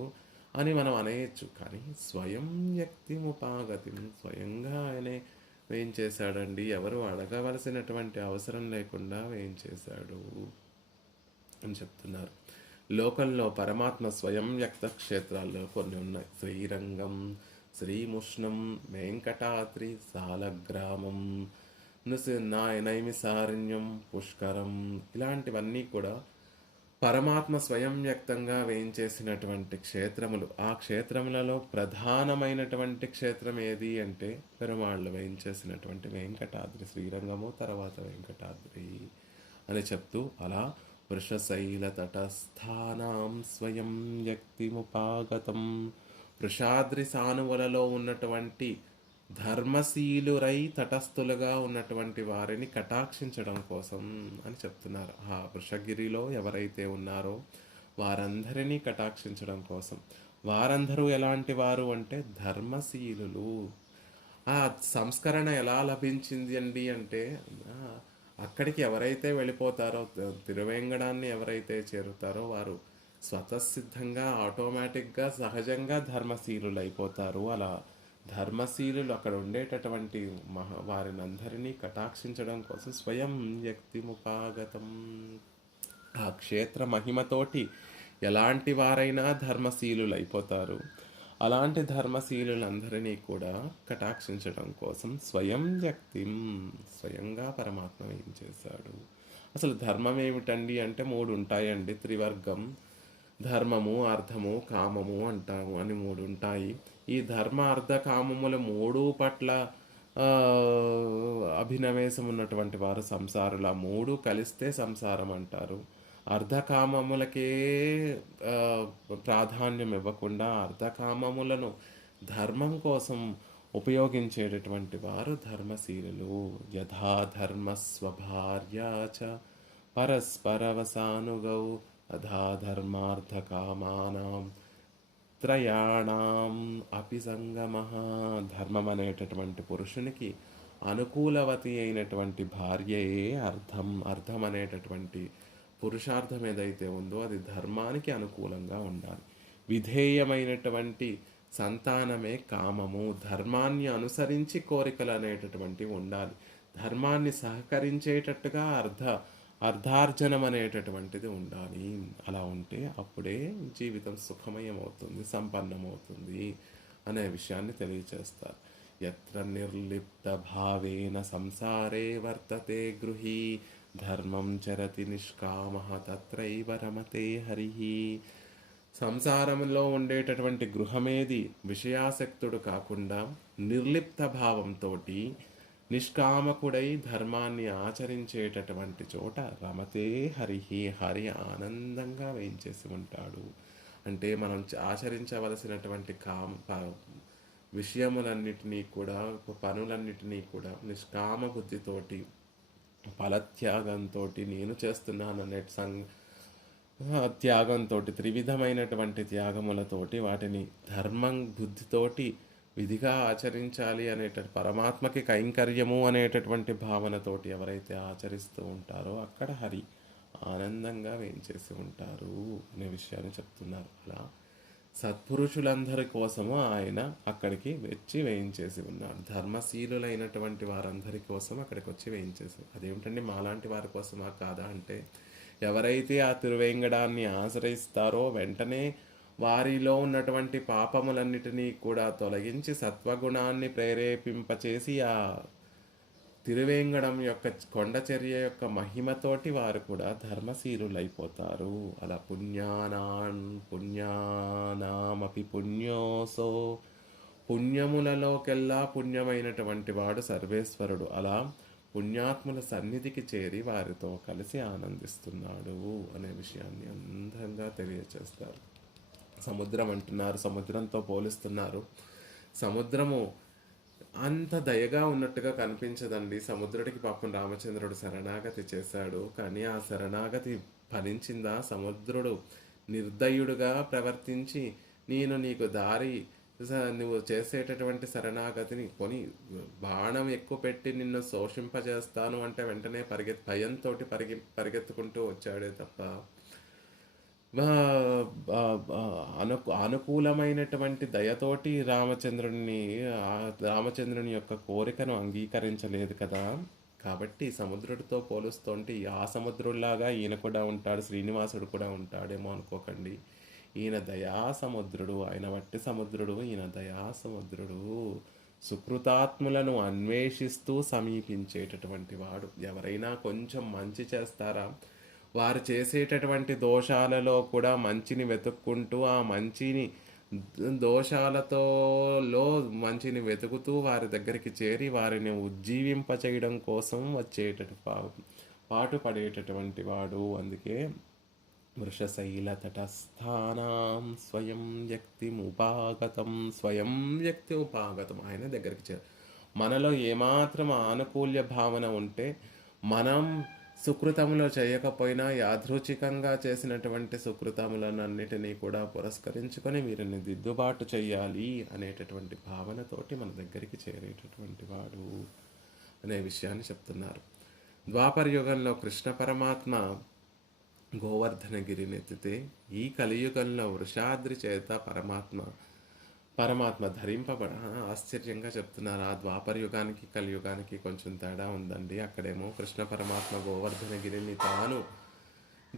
అని మనం అనేయచ్చు. కానీ స్వయం వ్యక్తిముపాగతి, స్వయంగా ఆయనే వేయించేశాడండి. ఎవరు అడగవలసినటువంటి అవసరం లేకుండా వేయించేశాడు అని చెప్తున్నారు. లోకంలో పరమాత్మ స్వయం వ్యక్త క్షేత్రాల్లో కొన్ని ఉన్నాయి. శ్రీరంగం, శ్రీముష్ణం, వెంకటాద్రి, సాలగ్రామం, నైమిసారణ్యం, పుష్కరం, ఇలాంటివన్నీ కూడా పరమాత్మ స్వయం వ్యక్తంగా వేయించేసినటువంటి క్షేత్రములు. ఆ క్షేత్రములలో ప్రధానమైనటువంటి క్షేత్రం ఏది అంటే పెరుమాళ్ళు వేయించేసినటువంటి వెంకటాద్రి, శ్రీరంగము తర్వాత వెంకటాద్రి అని చెప్తూ అలా వృషశైల తటస్థానాం స్వయం వ్యక్తిముపాగతం, వృషాద్రి సానువులలో ఉన్నటువంటి ధర్మశీలురై తటస్థులుగా ఉన్నటువంటి వారిని కటాక్షించడం కోసం అని చెప్తున్నారు. ఆ వృషగిరిలో ఎవరైతే ఉన్నారో వారందరినీ కటాక్షించడం కోసం. వారందరూ ఎలాంటి వారు అంటే ధర్మశీలులు. ఆ సంస్కరణ ఎలా లభించింది అండి అంటే, అక్కడికి ఎవరైతే వెళ్ళిపోతారో, తిరువేంగడాన్ని ఎవరైతే చేరుతారో వారు స్వతసిద్ధంగా ఆటోమేటిక్గా సహజంగా ధర్మశీలులు అయిపోతారు. అలా ధర్మశీలులు అక్కడ ఉండేటటువంటి వారిని అందరినీ కటాక్షించడం కోసం స్వయం వ్యక్తిముపాగతం. ఆ క్షేత్ర మహిమతోటి ఎలాంటి వారైనా ధర్మశీలులు అయిపోతారు. అలాంటి ధర్మశీలులందరినీ కూడా కటాక్షించడం కోసం స్వయం వ్యక్తిం, స్వయంగా పరమాత్మ ఏం చేశాడు. అసలు ధర్మం ఏమిటండి అంటే 3 ఉంటాయండి. త్రివర్గం, ధర్మము, అర్థము, కామము అంటాము అని 3 ఉంటాయి. ఈ ధర్మ అర్థ కామముల 3 పట్ల అభినవేశం ఉన్నటువంటి వారు సంసారులు. ఆ 3 కలిస్తే సంసారం అంటారు. అర్ధకామములకే ప్రాధాన్యం ఇవ్వకుండా అర్ధకామములను ధర్మం కోసం ఉపయోగించేటటువంటి వారు ధర్మశీలులు. యథా ధర్మ స్వభార్యాచ పరస్పరవసానుగౌ తథా ధర్మార్థ కామానాం త్రయాణం అపి సంగమః. ధర్మం అనేటటువంటి పురుషునికి అనుకూలవతి అయినటువంటి భార్యయే అర్థం. అర్థం అనేటటువంటి పురుషార్థం ఏదైతే ఉందో అది ధర్మానికి అనుకూలంగా ఉండాలి. విధేయమైనటువంటి సంతానమే కామము. ధర్మాన్ని అనుసరించి కోరికలు అనేటటువంటివి ఉండాలి. ధర్మాన్ని సహకరించేటట్టుగా అర్ధార్జనం అనేటటువంటిది ఉండాలి. అలా ఉంటే అప్పుడే జీవితం సుఖమయమవుతుంది, సంపన్నమవుతుంది అనే విషయాన్ని తెలియచేస్తారు. యత్ర నిర్లిప్త భావేన సంసారే వర్తతే గృహీ ధర్మం చరతి నిష్కామః తత్రైవ రమతే హరిః. సంసారంలో ఉండేటటువంటి గృహమేది విషయాసక్తుడు కాకుండా నిర్లిప్త భావంతో నిష్కామకుడై ధర్మాన్ని ఆచరించేటటువంటి చోట రమతే హరిహి, హరి ఆనందంగా వేయించేసి ఉంటాడు. అంటే మనం ఆచరించవలసినటువంటి విషయములన్నిటినీ కూడా, పనులన్నిటినీ కూడా నిష్కామ బుద్ధితోటి, ఫలత్యాగంతో నేను చేస్తున్నాననే త్యాగంతో, త్రివిధమైనటువంటి త్యాగములతోటి వాటిని ధర్మం బుద్ధితోటి విధిగా ఆచరించాలి పరమాత్మకి కైంకర్యము అనేటటువంటి భావనతోటి ఎవరైతే ఆచరిస్తూ ఉంటారో అక్కడ హరి ఆనందంగా వేయించేసి ఉంటారు అనే విషయాన్ని చెప్తున్నారు. అలా సత్పురుషులందరి కోసము ఆయన అక్కడికి వచ్చి వేయించేసి ఉన్నారు. ధర్మశీలులైనటువంటి వారందరి కోసం అక్కడికి వచ్చి వేయించేసి, అదేమిటండి మాలాంటి వారి కోసమా కాదా అంటే, ఎవరైతే ఆ తిరువేంగడాన్ని ఆశ్రయిస్తారో వెంటనే వారిలో ఉన్నటువంటి పాపములన్నిటినీ కూడా తొలగించి సత్వగుణాన్ని ప్రేరేపింపచేసి ఆ తిరువేంగడం యొక్క కొండచర్య యొక్క మహిమతోటి వారు కూడా ధర్మశీలులైపోతారు. అలా పుణ్యానామపి పుణ్యోసో, పుణ్యములలోకెల్లా పుణ్యమైనటువంటి వాడు సర్వేశ్వరుడు. అలా పుణ్యాత్ముల సన్నిధికి చేరి వారితో కలిసి ఆనందిస్తున్నాడు అనే విషయాన్ని అందంగా తెలియచేస్తారు. సముద్రం అంటున్నారు, సముద్రంతో పోలుస్తున్నారు. సముద్రము అంత దయగా ఉన్నట్టుగా కనిపించదండి. సముద్రుడికి పాపం రామచంద్రుడు శరణాగతి చేశాడు, కానీ ఆ శరణాగతి ఫలించిందా? సముద్రుడు నిర్దయుడుగా ప్రవర్తించి నేను నీకు దారి, నువ్వు చేసేటటువంటి శరణాగతిని కొని బాణం ఎక్కువ పెట్టి నిన్ను శోషింపజేస్తాను అంటే వెంటనే భయంతో పరిగెత్తుకుంటూ వచ్చాడే తప్ప అనుకూలమైనటువంటి దయతోటి రామచంద్రుని యొక్క కోరికను అంగీకరించలేదు కదా. కాబట్టి సముద్రుడితో పోలుస్తుంటే ఆ సముద్రుడిలాగా ఈయన కూడా ఉంటాడు, శ్రీనివాసుడు కూడా ఉంటాడేమో అనుకోకండి. ఈయన దయాసముద్రుడు, ఆయన వట్టి సముద్రుడు, ఈయన దయాసముద్రుడు. సుకృతాత్ములను అన్వేషిస్తూ సమీపించేటటువంటి వాడు. ఎవరైనా కొంచెం మంచి చేస్తారా, వారు చేసేటటువంటి దోషాలలో కూడా మంచిని వెతుక్కుంటూ ఆ మంచిని మంచిని వెతుకుతూ వారి దగ్గరికి చేరి వారిని ఉజ్జీవింపచేయడం కోసం పాటుపడేటటువంటి వాడు. అందుకే వృషశైల తటస్థానాం స్వయం వ్యక్తిముపాగతం, స్వయం వ్యక్తి ఉపాగతం, ఆయన దగ్గరికి చేరు. మనలో ఏమాత్రం ఆనుకూల్య భావన ఉంటే, మనం సుకృతములో చేయకపోయినా యాదృచ్ఛికంగా చేసినటువంటి సుకృతములన్నిటినీ కూడా పురస్కరించుకొని వీరిని దిద్దుబాటు చేయాలి అనేటటువంటి భావనతోటి మన దగ్గరికి చేరేటటువంటి వాడు అనే విషయాన్ని చెప్తున్నారు. ద్వాపర యుగంలో కృష్ణ పరమాత్మ గోవర్ధనగిరిని ఎత్తితే, ఈ కలియుగంలో వృషాద్రి చేత పరమాత్మ ధరింపబడ. ఆశ్చర్యంగా చెప్తున్నారు. ఆ ద్వాపర యుగానికి కలియుగానికి కొంచెం తేడా ఉందండి. అక్కడేమో కృష్ణ పరమాత్మ గోవర్ధనగిరిని తాను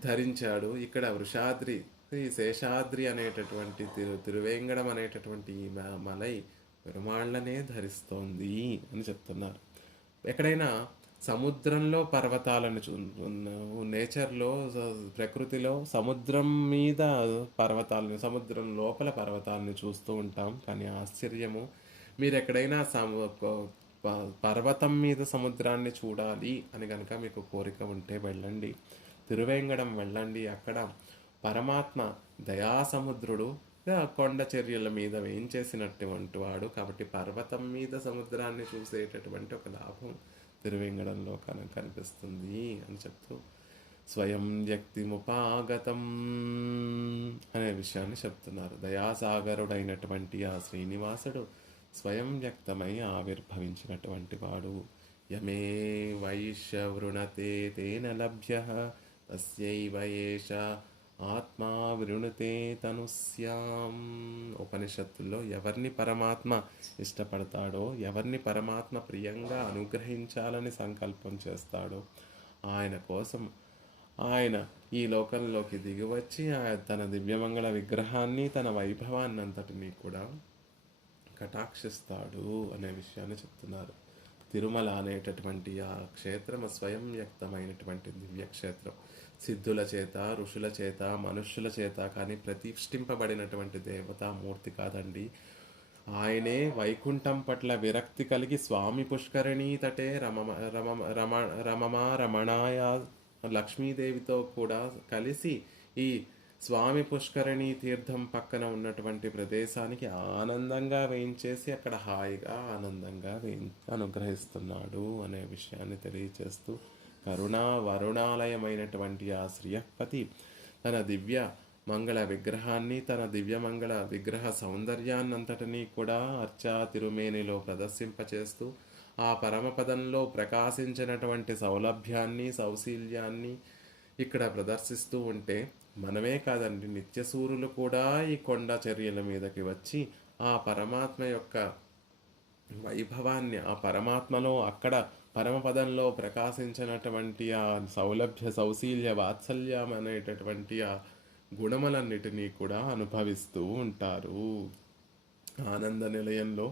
ధరించాడు, ఇక్కడ వృషాద్రి, ఈ శేషాద్రి అనేటటువంటి తిరువేంగడం అనేటటువంటి ఈ మలై పెరుమాళ్ళనే ధరిస్తోంది అని చెప్తున్నారు. ఎక్కడైనా సముద్రంలో పర్వతాలను నేచర్లో, ప్రకృతిలో సముద్రం మీద పర్వతాలను, సముద్రం లోపల పర్వతాలను చూస్తూ ఉంటాం. కానీ ఆశ్చర్యము, మీరు ఎక్కడైనా పర్వతం మీద సముద్రాన్ని చూడాలి అని కనుక మీకు కోరిక ఉంటే వెళ్ళండి, తిరువేంగడం వెళ్ళండి. అక్కడ పరమాత్మ దయాసముద్రుడు కొండ చర్యల మీద వేయించేసినటువంటి వాడు. కాబట్టి పర్వతం మీద సముద్రాన్ని చూసేటటువంటి ఒక లాభం తిరువేంగడంలో కనిపిస్తుంది అని చెప్తూ స్వయం వ్యక్తిముపాగతం అనే విషయాన్ని చెప్తున్నారు. దయాసాగరుడైనటువంటి ఆ శ్రీనివాసుడు స్వయం వ్యక్తమై ఆవిర్భవించినటువంటి వాడు. యమే వైశ్య వృణతే తేన లభ్యః తస్యైవ ఏష ఆత్మా వృణుతే తనుస్యాం. ఉపనిషత్తుల్లో ఎవరిని పరమాత్మ ఇష్టపడతాడో, ఎవరిని పరమాత్మ ప్రియంగా అనుగ్రహించాలని సంకల్పం చేస్తాడో, ఆయన కోసం ఆయన ఈ లోకంలోకి దిగివచ్చి తన దివ్యమంగళ విగ్రహాన్ని, తన వైభవాన్ని అంతటినీ కూడా కటాక్షిస్తాడు అనే విషయాన్ని చెప్తున్నారు. తిరుమల అనేటటువంటి ఆ క్షేత్రం స్వయం వ్యక్తమైనటువంటి దివ్యక్షేత్రం. సిద్ధుల చేత, ఋషుల చేత, మనుష్యుల చేత కానీ ప్రతిష్ఠింపబడినటువంటి దేవతామూర్తి కాదండి. ఆయనే వైకుంఠం పట్ల విరక్తి కలిగి స్వామి పుష్కరిణీ తటే రమణాయ లక్ష్మీదేవితో కూడా కలిసి ఈ స్వామి పుష్కరిణీ తీర్థం పక్కన ఉన్నటువంటి ప్రదేశానికి ఆనందంగా వేయించేసి అక్కడ హాయిగా ఆనందంగా అనుగ్రహిస్తున్నాడు అనే విషయాన్ని తెలియచేస్తూ, కరుణా వరుణాలయమైనటువంటి ఆ శ్రీయపతి తన దివ్య మంగళ విగ్రహాన్ని, తన దివ్యమంగళ విగ్రహ సౌందర్యాన్నంతటినీ కూడా అర్చా తిరుమేనిలో ప్రదర్శింపచేస్తూ ఆ పరమపదంలో ప్రకాశించినటువంటి సౌలభ్యాన్ని, సౌశీల్యాన్ని ఇక్కడ ప్రదర్శిస్తూ ఉంటే, మనమే కాదండి, నిత్యసూరులు కూడా ఈ కొండ చర్యల మీదకి వచ్చి ఆ పరమాత్మ యొక్క వైభవాన్ని, ఆ పరమాత్మలో అక్కడ పరమపదంలో ప్రకాశించినటువంటి ఆ సౌలభ్య సౌశీల్య వాత్సల్యం అనేటటువంటి ఆ గుణములన్నిటినీ కూడా అనుభవిస్తూ ఉంటారు. ఆనంద నిలయంలో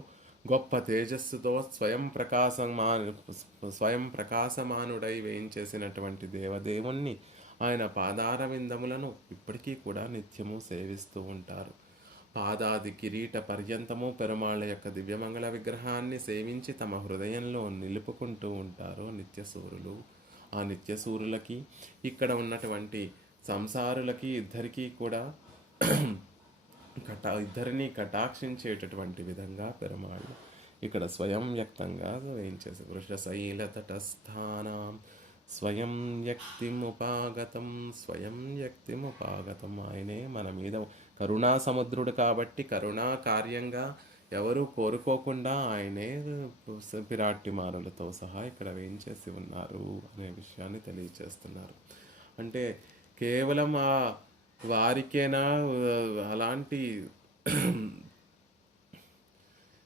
గొప్ప తేజస్సుతో స్వయం ప్రకాశమానుడై వేయించేసినటువంటి దేవదేవుణ్ణి, ఆయన పాదార విందములను ఇప్పటికీ కూడా నిత్యము సేవిస్తూ ఉంటారు. పాదాది కిరీట పర్యంతము పెరుమాళ్ళ యొక్క దివ్యమంగళ విగ్రహాన్ని సేవించి తమ హృదయంలో నిలుపుకుంటూ ఉంటారు నిత్యసూరులు. ఆ నిత్యసూరులకి, ఇక్కడ ఉన్నటువంటి సంసారులకి ఇద్దరికీ కూడా ఇద్దరిని కటాక్షించేటటువంటి విధంగా పెరుమాళ్ళు ఇక్కడ స్వయం వ్యక్తంగా వేయించేసి వృషశైల తటస్థానం స్వయం వ్యక్తిముపాగతం, స్వయం వ్యక్తిముపాగతం. ఆయనే మన మీద కరుణా సముద్రుడు కాబట్టి కరుణా కార్యంగా ఎవరు కోరుకోకుండా ఆయనే పిరాట్టిమారులతో సహా ఇక్కడ వేయించేసి ఉన్నారు అనే విషయాన్ని తెలియచేస్తున్నారు. అంటే కేవలం ఆ వారికేనా అలాంటి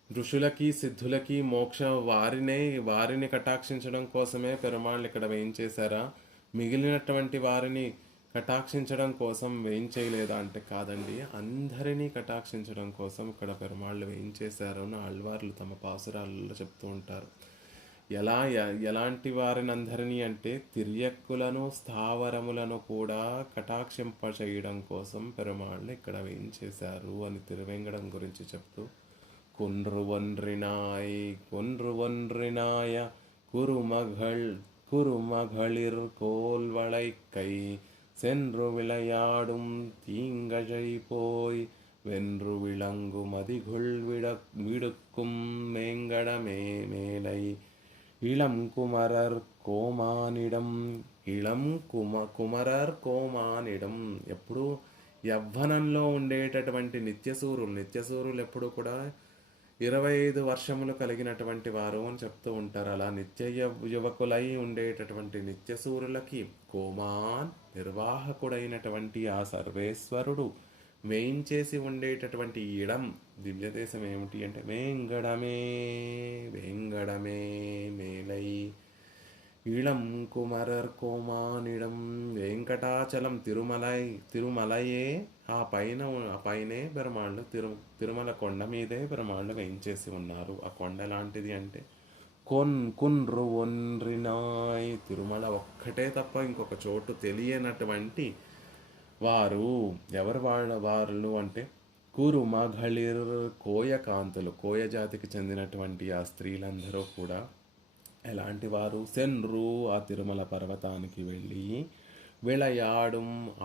ఋషులకి సిద్ధులకి మోక్ష వారిని కటాక్షించడం కోసమే పెరుమాళ్ళు ఇక్కడ వేయించేశారా, మిగిలినటువంటి వారిని కటాక్షించడం కోసం వేయించేయలేదా అంటే కాదండి, అందరినీ కటాక్షించడం కోసం ఇక్కడ పెరుమాళ్ళు వేయించేశారు అని ఆళ్వార్లు తమ పాసురాలలో చెప్తూ ఉంటారు. ఎలాంటి వారిని అందరినీ అంటే తిర్యక్కులను స్థావరములను కూడా కటాక్షింప చేయడం కోసం పెరుమాళ్ళు ఇక్కడ వేయించేశారు అని తిరువేంగడం గురించి చెప్తూ, கொன்று ஒன்றினாய குறுமகளிர் கோல்வளைக்கை சென்று விளையாடும் தீங்கழை போய் வென்று விளங்கு மதிகுள் விடுக்கும் மேங்கடமே மேலை இளம் குமரர் కోమానిడం. ఎప్పుడు యవ్వనంలో ఉండేటటువంటి నిత్యసూరులు ఎప్పుడు కూడా 25 వర్షములు కలిగినటువంటి వారు అని చెప్తూ ఉంటారు. అలా యువకులై ఉండేటటువంటి నిత్యసూరులకి కోమాన్ నిర్వాహకుడైనటువంటి ఆ సర్వేశ్వరుడు వేయించేసి ఉండేటటువంటి దివ్యదేశం ఏమిటి అంటే వేంగడమే మేలై ఇళం కుమరర్ కోమానిడం. వెంకటాచలం తిరుమలయే ఆ పైనే పెరుమాళ్ళు తిరుమల కొండ మీదే పెరుమాళ్ళు వేయించేసి ఉన్నారు. ఆ కొండ ఎలాంటిది అంటే కున్రు ఒన్రినాయ్, తిరుమల ఒక్కటే తప్ప ఇంకొక చోటు తెలియనటువంటి వారు ఎవరు వాళ్ళు అంటే కురుమఘళిర్ కోయకాంతులు, కోయ జాతికి చెందినటువంటి ఆ స్త్రీలందరూ కూడా ఎలాంటి వారు, సెన్రు ఆ తిరుమల పర్వతానికి వెళ్ళి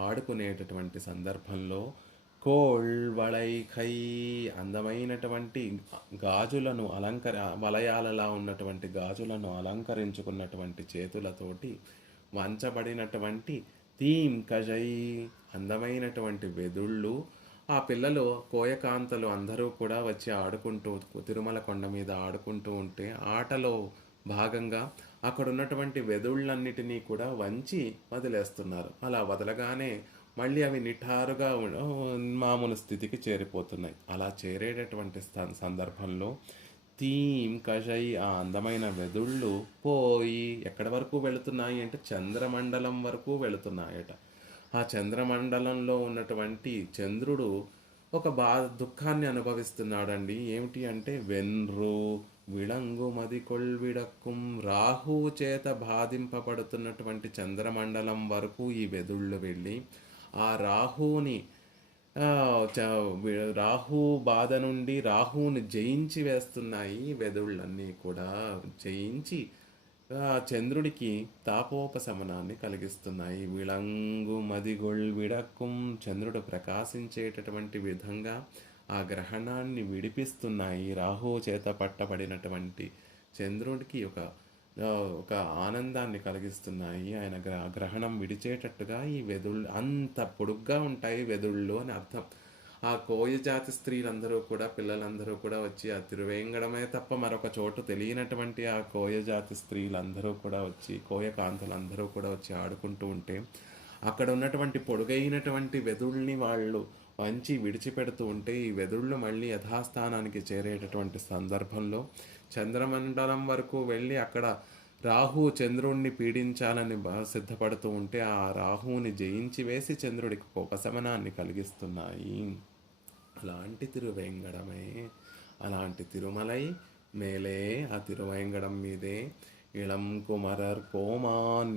ఆడుకునేటటువంటి సందర్భంలో కోళ్వళైఖై అందమైనటువంటి గాజులను వలయాలలా ఉన్నటువంటి గాజులను అలంకరించుకున్నటువంటి చేతులతోటి వంచబడినటువంటి తీం కజై అందమైనటువంటి వెదుళ్ళు, ఆ పిల్లలు కోయకాంతలు అందరూ కూడా వచ్చి ఆడుకుంటూ తిరుమల కొండ మీద ఆడుకుంటూ ఉంటే ఆటలో భాగంగా అక్కడ ఉన్నటువంటి వెదుళ్ళన్నిటినీ కూడా వంచి వదిలేస్తున్నారు. అలా వదలగానే మళ్ళీ అవి నిఠారుగా మామూలు స్థితికి చేరిపోతున్నాయి. అలా చేరేటటువంటి సందర్భంలో తీం కషై ఆ అందమైన వెదుళ్ళు పోయి ఎక్కడి వరకు వెళుతున్నాయి అంటే చంద్రమండలం వరకు వెళుతున్నాయట. ఆ చంద్రమండలంలో ఉన్నటువంటి చంద్రుడు ఒక దుఃఖాన్ని అనుభవిస్తున్నాడండి. ఏమిటి అంటే వెన్రు విళంగు మదికొల్విడక్కుం, రాహువు చేత బాధింపబడుతున్నటువంటి చంద్రమండలం వరకు ఈ వెదుళ్ళు వెళ్ళి ఆ రాహు బాధ నుండి రాహువుని జయించి వేస్తున్నాయి. వెదుళ్ళన్నీ కూడా జయించి చంద్రుడికి తాపోపశమనాన్ని కలిగిస్తున్నాయి. విళంగు మదిగొల్విడక్కుం, చంద్రుడు ప్రకాశించేటటువంటి విధంగా ఆ గ్రహణాన్ని విడిపిస్తున్నాయి. రాహువు చేత పట్టబడినటువంటి చంద్రుడికి ఒక ఒక ఆనందాన్ని కలిగిస్తున్నాయి. ఆయన గ్రహణం విడిచేటట్టుగా ఈ వెదుళ్ళు అంత పొడుగ్గా ఉంటాయి వెదుళ్ళు అని అర్థం. ఆ కోయ జాతి స్త్రీలందరూ కూడా, పిల్లలందరూ కూడా వచ్చి ఆ తిరువేంగడమే తప్ప మరొక చోటు తెలియనటువంటి ఆ కోయ జాతి స్త్రీలందరూ కూడా వచ్చి, కోయ కాంతులందరూ కూడా వచ్చి ఆడుకుంటూ ఉంటే, అక్కడ ఉన్నటువంటి పొడుగైనటువంటి వెదుళ్ళని వాళ్ళు వంచి విడిచిపెడుతూ ఉంటే, ఈ వెదుళ్ళు మళ్ళీ యథాస్థానానికి చేరేటటువంటి సందర్భంలో చంద్రమండలం వరకు వెళ్ళి అక్కడ రాహు చంద్రుణ్ణి పీడించాలని సిద్ధపడుతూ ఉంటే, ఆ రాహువుని జయించి వేసి చంద్రుడికి ఉపశమనాన్ని కలిగిస్తున్నాయి. అలాంటి తిరువేంగడమే, అలాంటి తిరుమలై మేలే ఆ తిరువేంగడం మీదే ఇళం కుమరర్ కోమాన్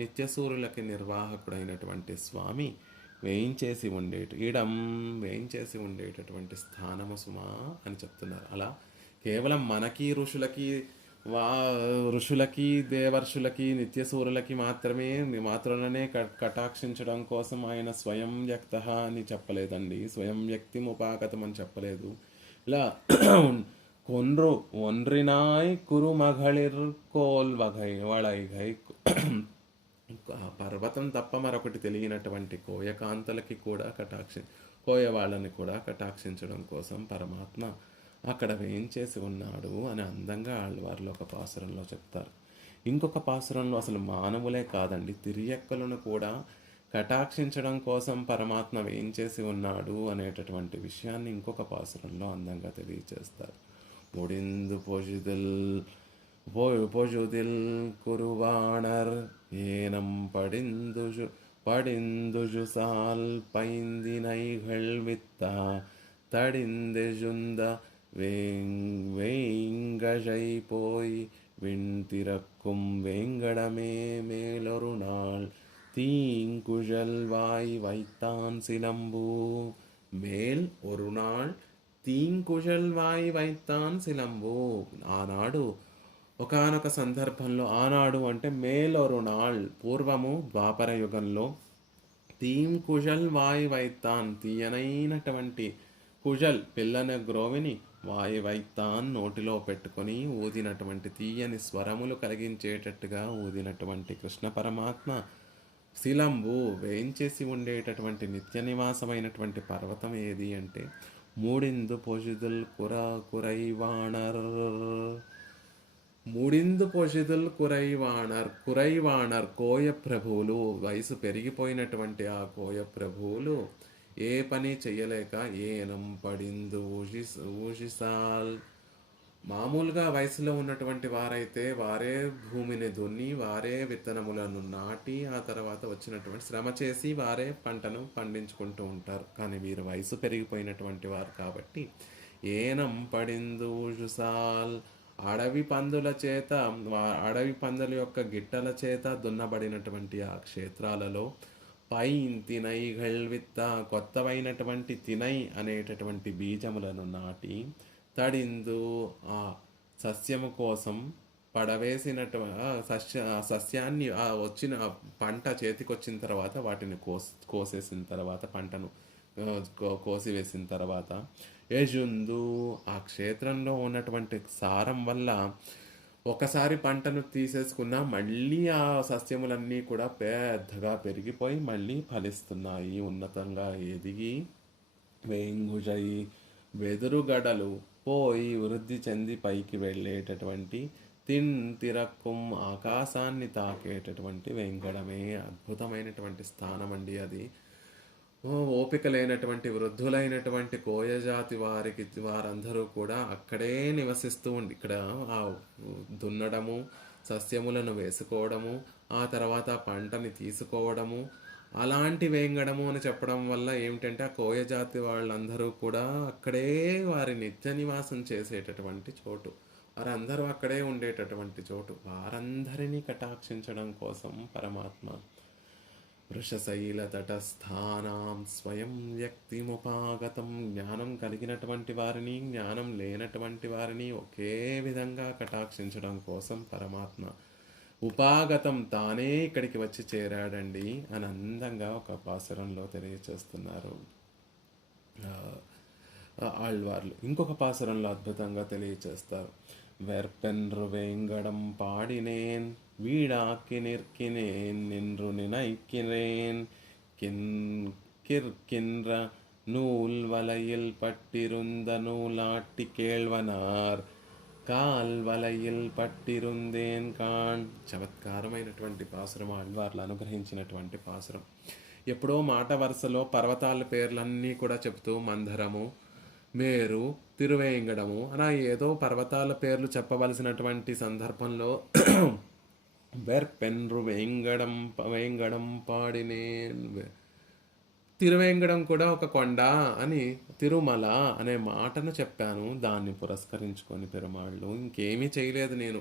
నిత్యసూరులకి నిర్వాహకుడైనటువంటి స్వామి వేయించేసి ఉండేటటువంటి స్థానము సుమా అని చెప్తున్నారు. అలా కేవలం మనకి ఋషులకి దేవర్షులకి నిత్యసూరులకి మాత్రమే కటాక్షించడం కోసం ఆయన స్వయం వ్యక్త అని చెప్పలేదండి, స్వయం వ్యక్తి ముపాగతం అని చెప్పలేదు. ఇలా కొన్రు ఒన్రినాయ్ కురు మఘళిర్ కోల్ వఘై వళైఘై పర్వతం తప్ప మరొకటి తెలియనటువంటి కోయకాంతలకి కూడా కోయ వాళ్ళని కూడా కటాక్షించడం కోసం పరమాత్మ అక్కడ వేయించేసి ఉన్నాడు అని అందంగా ఆళ్వార్లు ఒక పాసురంలో చెప్తారు. ఇంకొక పాసురంలో అసలు మానవులే కాదండి, తిరియక్కలను కూడా కటాక్షించడం కోసం పరమాత్మ వేయించేసి ఉన్నాడు అనేటటువంటి విషయాన్ని ఇంకొక పాసురంలో అందంగా తెలియచేస్తారు. ముడిందు பொழுதில் குருவாணர் ஏனம் படிந்துஜு சால் பைந்தினைகள் வித்தா தடிந்தெஜுந்த வேங்கழை போய் விண்திறக்கும் வேங்கடமே மேலொரு நாள் தீங்குழல் வாய் வைத்தான் சிலம்பு. మేల్ ஒரு நாள் తీంకుజల్ వాయి వైత్తాన్ సిలంబు. ఆనాడు ఒకానొక సందర్భంలో, ఆనాడు అంటే మేలొరు నాళ్ పూర్వము ద్వాపర యుగంలో, తీం కుజల్ వాయి వైత్తాన్ తీయనైనటువంటి కుజల్ పిల్లన గ్రోవిని వాయి వైత్తాన్ నోటిలో పెట్టుకొని ఊదినటువంటి తీయని స్వరములు కలిగించేటట్టుగా ఊదినటువంటి కృష్ణ పరమాత్మ శిలంబు వేయించేసి ఉండేటటువంటి నిత్య నివాసమైనటువంటి పర్వతం ఏది అంటే మూడిందు పొజిదుల్ కురైవాణర్. మూడిందు పొజిదుల్ కురైవాణర్ కోయ ప్రభువులు, వయసు పెరిగిపోయినటువంటి ఆ కోయ ప్రభువులు ఏ పని చెయ్యలేక ఏనం పడిందు ఊషిసాల్. మామూలుగా వయసులో ఉన్నటువంటి వారైతే వారే భూమిని దున్ని, వారే విత్తనములను నాటి, ఆ తర్వాత వచ్చినటువంటి శ్రమ చేసి వారే పంటను పండించుకుంటూ ఉంటారు. కానీ వీరు వయసు పెరిగిపోయినటువంటి వారు కాబట్టి ఏనం పడిందు ఊషుసాల్, అడవి పందుల యొక్క గిట్టల చేత దున్నబడినటువంటి ఆ క్షేత్రాలలో తినైఘల్ విత్త కొత్తవైనటువంటి తినై అనేటటువంటి బీజములను నాటి తడిందు ఆ సస్యము కోసం పడవేసినటు సస్యాన్ని వచ్చిన పంట చేతికొచ్చిన తర్వాత వాటిని కోసేసిన తర్వాత, పంటను కోసివేసిన తర్వాత యజుందు ఆ క్షేత్రంలో ఉన్నటువంటి సారం వల్ల ఒకసారి పంటను తీసేసుకున్నా మళ్ళీ ఆ సస్యములన్నీ కూడా పెద్దగా పెరిగిపోయి మళ్ళీ ఫలిస్తున్నాయి, ఉన్నతంగా ఎదిగి వేంగుజై వెదురుగడలు పోయి వృద్ధి చెంది పైకి వెళ్ళేటటువంటి తిరక్కుం ఆకాశాన్ని తాకేటటువంటి వెంకడమే అద్భుతమైనటువంటి స్థానం అండి అది. ఓపిక లేనటువంటి వృద్ధులైనటువంటి కోయజాతి వారందరూ కూడా అక్కడే నివసిస్తూ ఉండి ఇక్కడ ఆ దున్నడము, సస్యములను వేసుకోవడము, ఆ తర్వాత పంటని తీసుకోవడము, అలాంటి వేంగడము అని చెప్పడం వల్ల ఏమిటంటే ఆ కోయజాతి వాళ్ళందరూ కూడా అక్కడే వారి నిత్య నివాసం చేసేటటువంటి చోటు, వారందరూ అక్కడే ఉండేటటువంటి చోటు. వారందరినీ కటాక్షించడం కోసం పరమాత్మ వృషశైల తటస్థానాం స్వయం వ్యక్తిముపాగతం, జ్ఞానం కలిగినటువంటి వారిని, జ్ఞానం లేనటువంటి వారిని ఒకే విధంగా కటాక్షించడం కోసం పరమాత్మ ఉపాగతం తానే ఇక్కడికి వచ్చి చేరాడండి అని అందంగా ఒక పాసురంలో తెలియచేస్తున్నారు ఆళ్వార్లు. ఇంకొక పాసురంలో అద్భుతంగా తెలియచేస్తారు. வெற்பென்று வேங்கடம் பாடினேன் வீடாக்கி நிற்கினேன் நின்று நினைக்கிறேன் கின் கிற்கின்ற நூல் வலையில் பட்டிருந்த நூலாட்டி கேழ்வனார் కాల్ వలయిల్ పట్టిరుందేన్ కాన్. చమత్కారమైనటువంటి పాసురం, ఆళ్వార్లు అనుగ్రహించినటువంటి పాసురం. ఎప్పుడో మాట వరుసలో పర్వతాల పేర్లన్నీ కూడా చెప్తూ మందరము, మేరు, తిరువేంగడము అలా ఏదో పర్వతాల పేర్లు చెప్పవలసినటువంటి సందర్భంలో వెర్పెన్రు వేంగడం వేంగడం పాడినేన్. తిరువేంగడం కూడా ఒక కొండ అని తిరుమల అనే మాటను చెప్పాను. దాన్ని పురస్కరించుకొని పెరుమాళ్ళు ఇంకేమీ చేయలేదు. నేను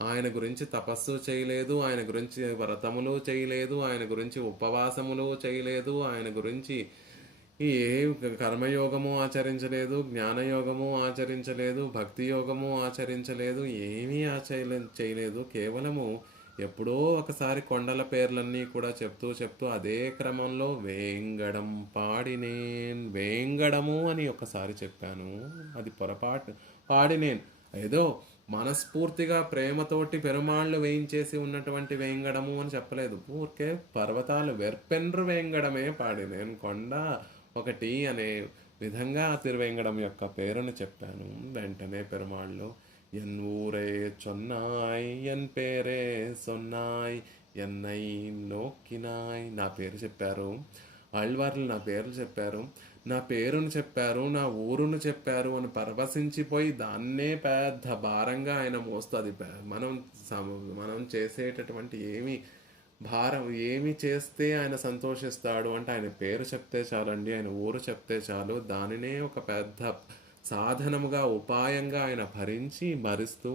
ఆయన గురించి తపస్సు చేయలేదు, ఆయన గురించి వ్రతములు చేయలేదు, ఆయన గురించి ఉపవాసములు చేయలేదు, ఆయన గురించి ఏ కర్మయోగము ఆచరించలేదు, జ్ఞానయోగము ఆచరించలేదు, భక్తి యోగము ఆచరించలేదు, ఏమీ చేయలేదు. కేవలము ఎప్పుడో ఒకసారి కొండల పేర్లన్నీ కూడా చెప్తూ అదే క్రమంలో వేంగడం పాడినేన్, వేంగడము అని ఒకసారి చెప్పాను. అది పొరపాటు. పాడినేన్ ఏదో మనస్ఫూర్తిగా ప్రేమతోటి పెరుమాళ్ళు వేయించేసి ఉన్నటువంటి వేంగడము అని చెప్పలేదు. ఊరికే పర్వతాలు వెర్పెన్రు వేంగడమే పాడినేన్, కొండ ఒకటి అనే విధంగా తిరువేంగడం యొక్క పేరును చెప్పాను. వెంటనే పెరుమాళ్ళు ఎన్ ఊరే చొన్నాయ్ ఎన్ పేరే సొన్నాయ్ ఎన్నై నోక్కినాయ్. నా పేరు చెప్పారు, ఆళ్వార్లు నా పేర్లు చెప్పారు, నా పేరును చెప్పారు, నా ఊరును చెప్పారు అని పరవశించిపోయి దాన్నే పెద్ద భారంగా ఆయన మోస్తుంది. మనం చేసేటటువంటి ఏమి చేస్తే ఆయన సంతోషిస్తాడు అంటే ఆయన పేరు చెప్తే చాలండి, ఆయన ఊరు చెప్తే చాలు. దానినే ఒక పెద్ద సాధనముగా ఉపాయంగా ఆయన భరిస్తూ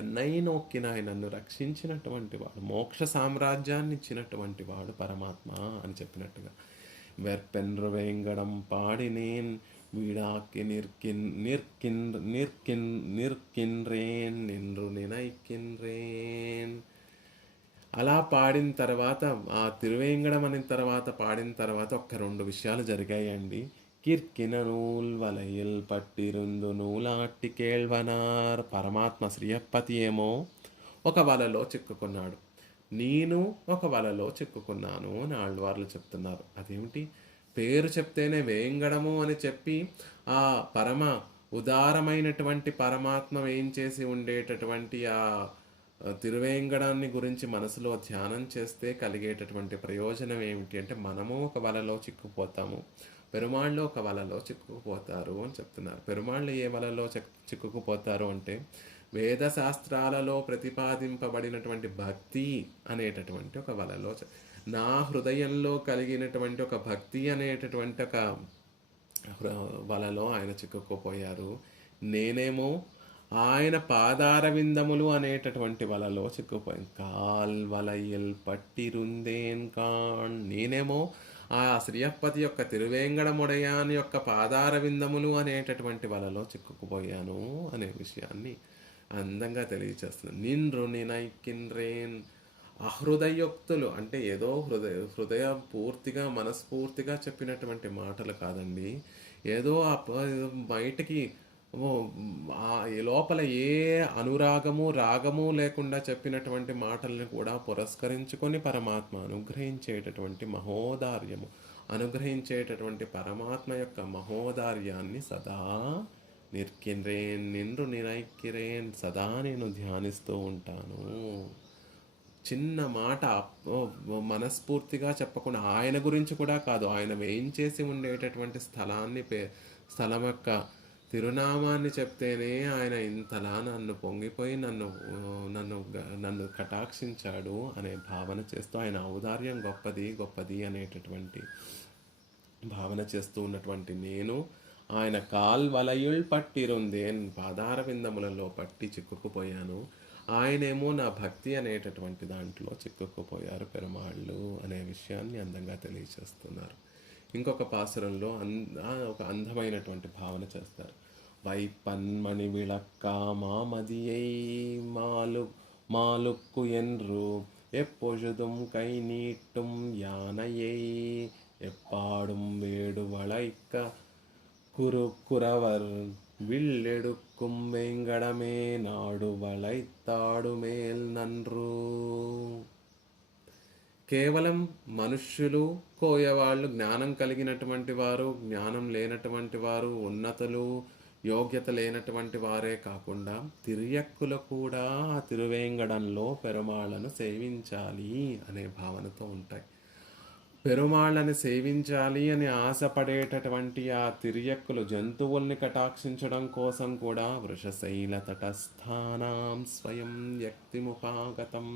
ఎన్నై నొక్కిన ఆయన నన్ను రక్షించినటువంటి వాడు, మోక్ష సామ్రాజ్యాన్ని ఇచ్చినటువంటి వాడు పరమాత్మ అని చెప్పినట్టుగా వెర్పెన్రు వేంగడం పాడినేన్ వీడాకి నిర్కిన్రేన్ నిన్రు నినైకిన్రేన్. అలా పాడిన తర్వాత ఆ తిరువేంగడం అనే తర్వాత పాడిన తర్వాత ఒక్క 2 విషయాలు జరిగాయండి. కిర్కిన నూల్ వలయిల్ పట్టిరుందు నూలాట్టి కేళ్వనార్. పరమాత్మ శ్రీయప్పతి ఏమో ఒక వలలో చిక్కుకున్నాడు, నేను ఒక వలలో చిక్కుకున్నాను అని ఆళ్వార్లు చెప్తున్నారు. అదేమిటి? పేరు చెప్తేనే వేంగడము అని చెప్పి ఆ పరమ ఉదారమైనటువంటి పరమాత్మ వేయించేసి ఉండేటటువంటి ఆ తిరువేంగడాన్ని గురించి మనసులో ధ్యానం చేస్తే కలిగేటటువంటి ప్రయోజనం ఏమిటి అంటే మనము ఒక వలలో చిక్కుపోతాము, పెరుమాళ్ళు ఒక వలలో చిక్కుకుపోతారు అని చెప్తున్నారు. పెరుమాళ్ళు ఏ వలలో చిక్కుకుపోతారు అంటే వేద శాస్త్రాలలో ప్రతిపాదింపబడినటువంటి భక్తి అనేటటువంటి ఒక వలలో, నా హృదయంలో కలిగినటువంటి ఒక భక్తి అనేటటువంటి ఒక వలలో ఆయన చిక్కుకుపోయారు. నేనేమో ఆయన పాదార విందములు అనేటటువంటి వలలో చిక్కుపోయాను. కాల్ వలయిల్ పట్టిరుందేన్ కాన్. నేనేమో ఆ శ్రీయప్పతి యొక్క తిరువేంగడముడయాని యొక్క పాదార విందములు అనేటటువంటి వలలో చిక్కుకుపోయాను అనే విషయాన్ని అందంగా తెలియచేస్తున్నాను. నిన్రు నినైకిన్రేన్. అహృదయోక్తులు అంటే ఏదో హృదయ పూర్తిగా మనస్ఫూర్తిగా చెప్పినటువంటి మాటలు కాదండి. ఏదో బయటికి లోపల ఏ అనురాగము రాగము లేకుండా చెప్పినటువంటి మాటలను కూడా పురస్కరించుకొని పరమాత్మ అనుగ్రహించేటటువంటి మహోదార్యము, అనుగ్రహించేటటువంటి పరమాత్మ యొక్క మహోదార్యాన్ని సదా నిర్కిరేన్ నిన్ను నినైకిరేన్, సదా నేను ధ్యానిస్తూ ఉంటాను. చిన్న మాట మనస్ఫూర్తిగా చెప్పకుండా ఆయన గురించి కూడా కాదు, ఆయన వేయించేసి ఉండేటటువంటి స్థలం యొక్క తిరునామాన్ని చెప్తేనే ఆయన ఇంతలా నన్ను పొంగిపోయి నన్ను కటాక్షించాడు అనే భావన చేస్తూ ఆయన ఔదార్యం గొప్పది అనేటటువంటి భావన చేస్తూ ఉన్నటువంటి నేను ఆయన కాల్ వలయుల్ పట్టిరుందేన్, పాదార విందములలో పట్టి చిక్కుకుపోయాను. ఆయనేమో నా భక్తి అనేటటువంటి దాంట్లో చిక్కుకుపోయారు పెరుమాళ్ళు అనే విషయాన్ని అందంగా తెలియచేస్తున్నారు. ఇంకొక పాసురంలో ఒక అందమైనటువంటి భావన చేస్తారు. వైపన్మణి విళక్క మామదియై మాలుక్కు ఎన్రు எப்பொழுதும் கை நீட்டும் யானையை எப்பாடும் வேடு வளைக்க குறவர் வில்லெடுக்கும் வேங்கடமே நாடு వளைத்தாడు మేల్ నన్రు. కేవలం మనుష్యులు కోయవాళ్ళు, జ్ఞానం కలిగినటువంటి వారు, జ్ఞానం లేనటువంటి వారు, ఉన్నతులు, యోగ్యత లేనటువంటి వారే కాకుండా తిరియక్కులు కూడా ఆ తిరువేంగడంలో పెరుమాళ్ళను సేవించాలి అనే భావనతో ఉంటాయి. పెరుమాళ్ళని సేవించాలి అని ఆశపడేటటువంటి ఆ తిరియక్కులు జంతువుల్ని కటాక్షించడం కోసం కూడా వృషశైల తటస్థానాం స్వయం వ్యక్తిముపాగతం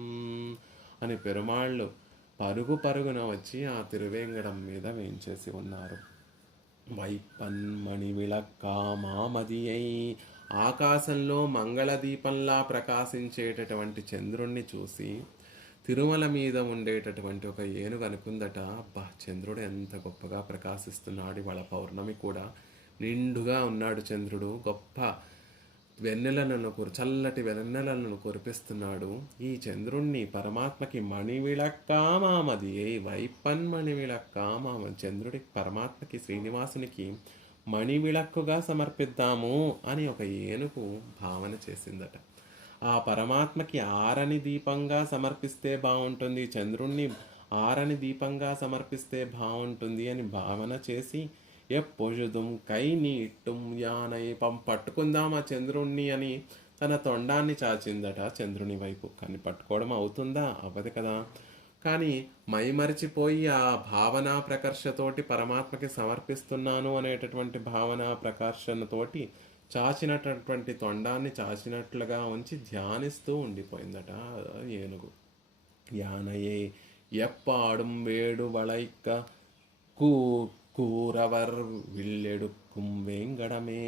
అని పెరుమాళ్ళు పరుగు పరుగున వచ్చి ఆ తిరువేంగడం మీద వేయించేసి ఉన్నారు. వైపన్మణి విళక్కామామదియై, ఆకాశంలో మంగళదీపంలా ప్రకాశించేటటువంటి చంద్రుణ్ణి చూసి తిరుమల మీద ఉండేటటువంటి ఒక ఏనుగు అనుకుందట, అబ్బా చంద్రుడు ఎంత గొప్పగా ప్రకాశిస్తున్నాడు, ఇవాళ పౌర్ణమి కూడా నిండుగా ఉన్నాడు చంద్రుడు, గొప్ప వెన్నెలను చల్లటి వెన్నెలను కురిపిస్తున్నాడు. ఈ చంద్రుణ్ణి పరమాత్మకి మణివిళక్కామామది వైపన్మణివిళక్కామామ, చంద్రుడికి పరమాత్మకి శ్రీనివాసునికి మణివిళక్కుగా సమర్పిద్దాము అని ఒక ఏనుగు భావన చేసిందట. ఆ పరమాత్మకి ఆరని దీపంగా సమర్పిస్తే బాగుంటుంది, చంద్రుణ్ణి ఆరని దీపంగా సమర్పిస్తే బాగుంటుంది అని భావన చేసి ఎప్పొజుదుం కై నీట్టుం యానై పట్టుకుందాం ఆ చంద్రుణ్ణి అని తన తొండాన్ని చాచిందట చంద్రుని వైపు. కానీ పట్టుకోవడం అవుతుందా? అవ్వదు కదా. కానీ మైమరిచిపోయి ఆ భావనా ప్రకర్షతోటి పరమాత్మకి సమర్పిస్తున్నాను అనేటటువంటి భావనా ప్రకర్షణతోటి చాచినటువంటి తొండాన్ని చాచినట్లుగా ఉంచి ధ్యానిస్తూ ఉండిపోయిందట ఏనుగు. యానయే ఎప్పాడుం వేడు వళైక్క కూ కూరవర్ విల్లెడుక్కుం వేంగడమే.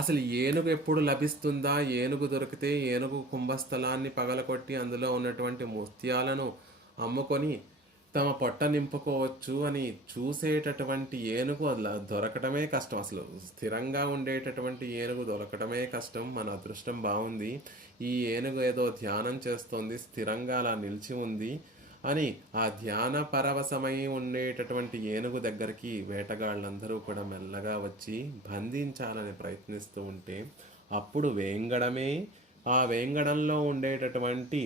అసలు ఏనుగు ఎప్పుడు లభిస్తుందా? ఏనుగు దొరికితే ఏనుగు కుంభస్థలాన్ని పగలకొట్టి అందులో ఉన్నటువంటి ముత్యాలను అమ్ముకొని తమ పొట్ట నింపుకోవచ్చు అని చూసేటటువంటి ఏనుగు అలా దొరకటమే కష్టం. అసలు స్థిరంగా ఉండేటటువంటి ఏనుగు దొరకటమే కష్టం. మన అదృష్టం బాగుంది, ఈ ఏనుగు ఏదో ధ్యానం చేస్తోంది, స్థిరంగా అలా నిలిచి ఉంది అని ఆ ధ్యాన పరవశమై ఉండేటటువంటి ఏనుగు దగ్గరికి వేటగాళ్ళందరూ కూడా మెల్లగా వచ్చి బంధించాలని ప్రయత్నిస్తూ ఉంటే అప్పుడు వేంగడమే, ఆ వేంగడంలో ఉండేటటువంటి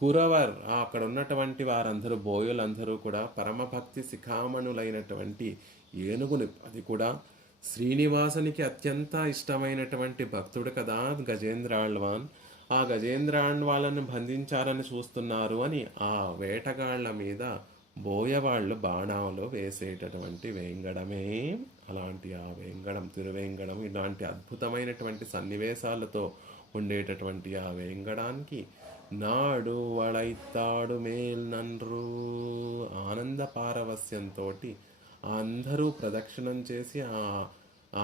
కురవర్, అక్కడ ఉన్నటువంటి వారందరూ బోయులందరూ కూడా పరమభక్తి శిఖామణులైనటువంటి ఏనుగుని, అది కూడా శ్రీనివాసునికి అత్యంత ఇష్టమైనటువంటి భక్తుడు కదా గజేంద్రాళ్వాన్, ఆ గజేంద్రాళ్వాళ్ళను బంధించాలని చూస్తున్నారు అని ఆ వేటగాళ్ల మీద బోయవాళ్ళు బాణాలు వేసేటటువంటి వేంగడమే. అలాంటి ఆ వేంగడం, తిరువేంగడం, ఇలాంటి అద్భుతమైనటువంటి సన్నివేశాలతో ఉండేటటువంటి ఆ వేంగడానికి నాడు వళైతాడు మేల్ నన్రు, ఆనంద పారవస్యంతో అందరూ ప్రదక్షిణం చేసి ఆ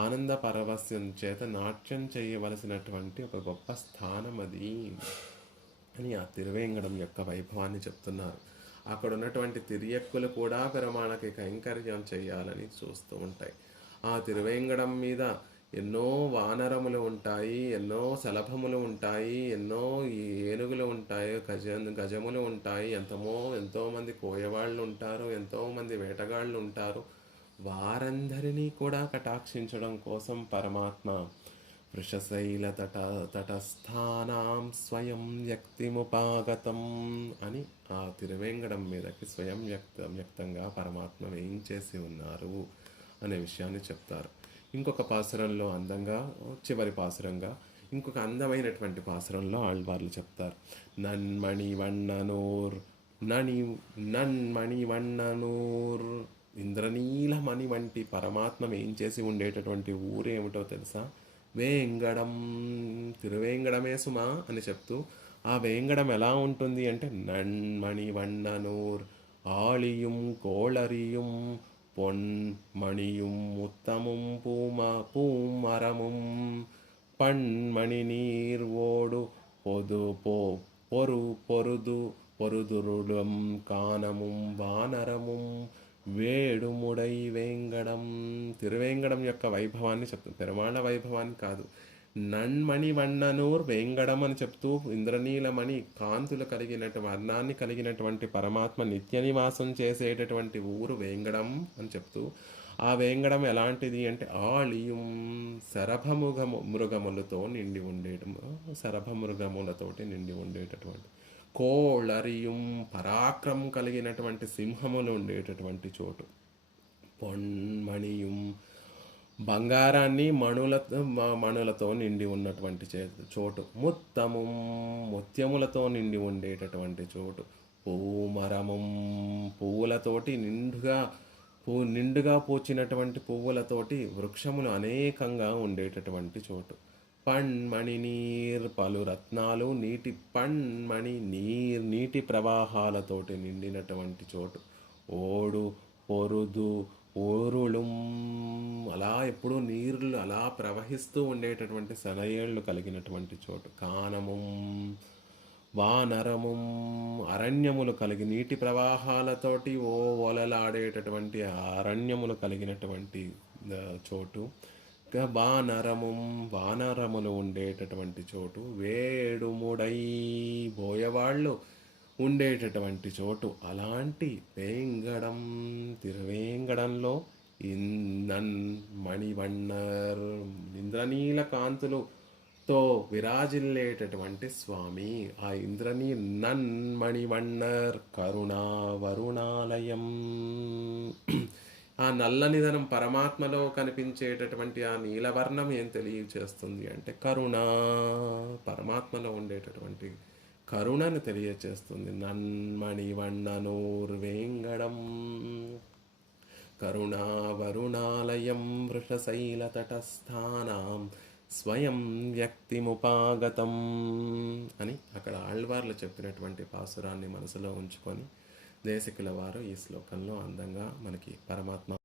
ఆనంద పరవస్యం చేత నాట్యం చేయవలసినటువంటి ఒక గొప్ప స్థానం అది అని ఆ తిరువేంగడం యొక్క వైభవాన్ని చెప్తున్నారు. అక్కడ ఉన్నటువంటి తిరియక్కులు కూడా పెరుమాళకి కైంకర్యం చేయాలని చూస్తూ ఉంటాయి. ఆ తిరువేంగడం మీద ఎన్నో వానరములు ఉంటాయి, ఎన్నో శలభములు ఉంటాయి, ఎన్నో ఏనుగులు ఉంటాయి, గజములు ఉంటాయి, ఎంతోమంది కోయవాళ్ళు ఉంటారు, ఎంతోమంది వేటగాళ్ళు ఉంటారు. వారందరినీ కూడా కటాక్షించడం కోసం పరమాత్మ వృషశైల తటస్థానాం స్వయం వ్యక్తిముపాగతం అని ఆ తిరువేంగడం మీదకి స్వయం వ్యక్తంగా పరమాత్మ వేయించేసి ఉన్నారు అనే విషయాన్ని చెప్తారు. ఇంకొక పాసురంలో అందంగా, చివరి పాసురంగా ఇంకొక అందమైనటువంటి పాసురంలో ఆళ్వార్లు చెప్తారు. నన్మణివన్ననూర్ నన్మణివన్ననూర్, ఇంద్రనీలమణి వంటి పరమాత్మ ఏం చేసి ఉండేటటువంటి ఊరేమిటో తెలుసా? వేంగడం, తిరువేంగడమే సుమా అని చెప్తూ ఆ వేంగడం ఎలా ఉంటుంది అంటే నన్మణివన్ననూర్ ఆళియుం కోళరియుం பொன்மணியும் முத்தமும் பூமரமும் பண்மணி நீர் ஓடு பொருதுருளும் కానముం వానరముం వేడుముడై వేంగడం. తిరువేంగడం యొక్క వైభవాన్ని చెప్తుంది, పెరుమాళ వైభవాన్ని కాదు, నన్మణి వన్ననూర్ వేంగడం అని చెప్తూ ఇంద్రనీలమణి కాంతులు వర్ణాన్ని కలిగినటువంటి పరమాత్మ నిత్య నివాసం చేసేటటువంటి ఊరు వేంగడం అని చెప్తూ ఆ వేంగడం ఎలాంటిది అంటే ఆళియం మృగములతో నిండి మృగములతోటి నిండి ఉండేటటువంటి కోళరియం పరాక్రమం కలిగినటువంటి సింహములు ఉండేటటువంటి చోటు పొన్మణియం బంగారాన్ని మణులతో నిండి ఉన్నటువంటి చోటు ముత్యములతో నిండి ఉండేటటువంటి చోటు పూమరమం పువ్వులతోటి నిండుగా పూచినటువంటి పువ్వులతోటి వృక్షములు అనేకంగా ఉండేటటువంటి చోటు పణ్మణి పలు రత్నాలు నీటి ప్రవాహాలతోటి నిండినటువంటి చోటు ఓడు పొరుదు ఓరుళం అలా ఎప్పుడూ నీళ్ళు అలా ప్రవహిస్తూ ఉండేటటువంటి సెలయేళ్ళు కలిగినటువంటి చోటు కానమం వానరము అరణ్యములు కలిగి నీటి ప్రవాహాలతోటి ఓలలాడేటటువంటి అరణ్యములు కలిగినటువంటి చోటు వానరములు ఉండేటటువంటి చోటు వేడుముడై బోయవాళ్ళు ఉండేటటువంటి చోటు అలాంటి తిరువేంగడంలో మణివన్నర్ ఇంద్రనీల కాంతులతో విరాజిల్లేటటువంటి స్వామి ఆ మణివన్నర్ కరుణా వరుణాలయం ఆ నల్లనిధనం పరమాత్మలో కనిపించేటటువంటి ఆ నీలవర్ణం ఏం తెలియచేస్తుంది అంటే పరమాత్మలో ఉండేటటువంటి కరుణను తెలియచేస్తుంది. నన్మణివన్ననూర్ వేంగడం కరుణావరుణాలయం వృషశైలతటస్థానాం స్వయం వ్యక్తిముపాగతం అని అక్కడ ఆళ్వార్లు చెప్పినటువంటి పాసురాన్ని మనసులో ఉంచుకొని దేశికుల వారు ఈ శ్లోకంలో అందంగా మనకి పరమాత్మ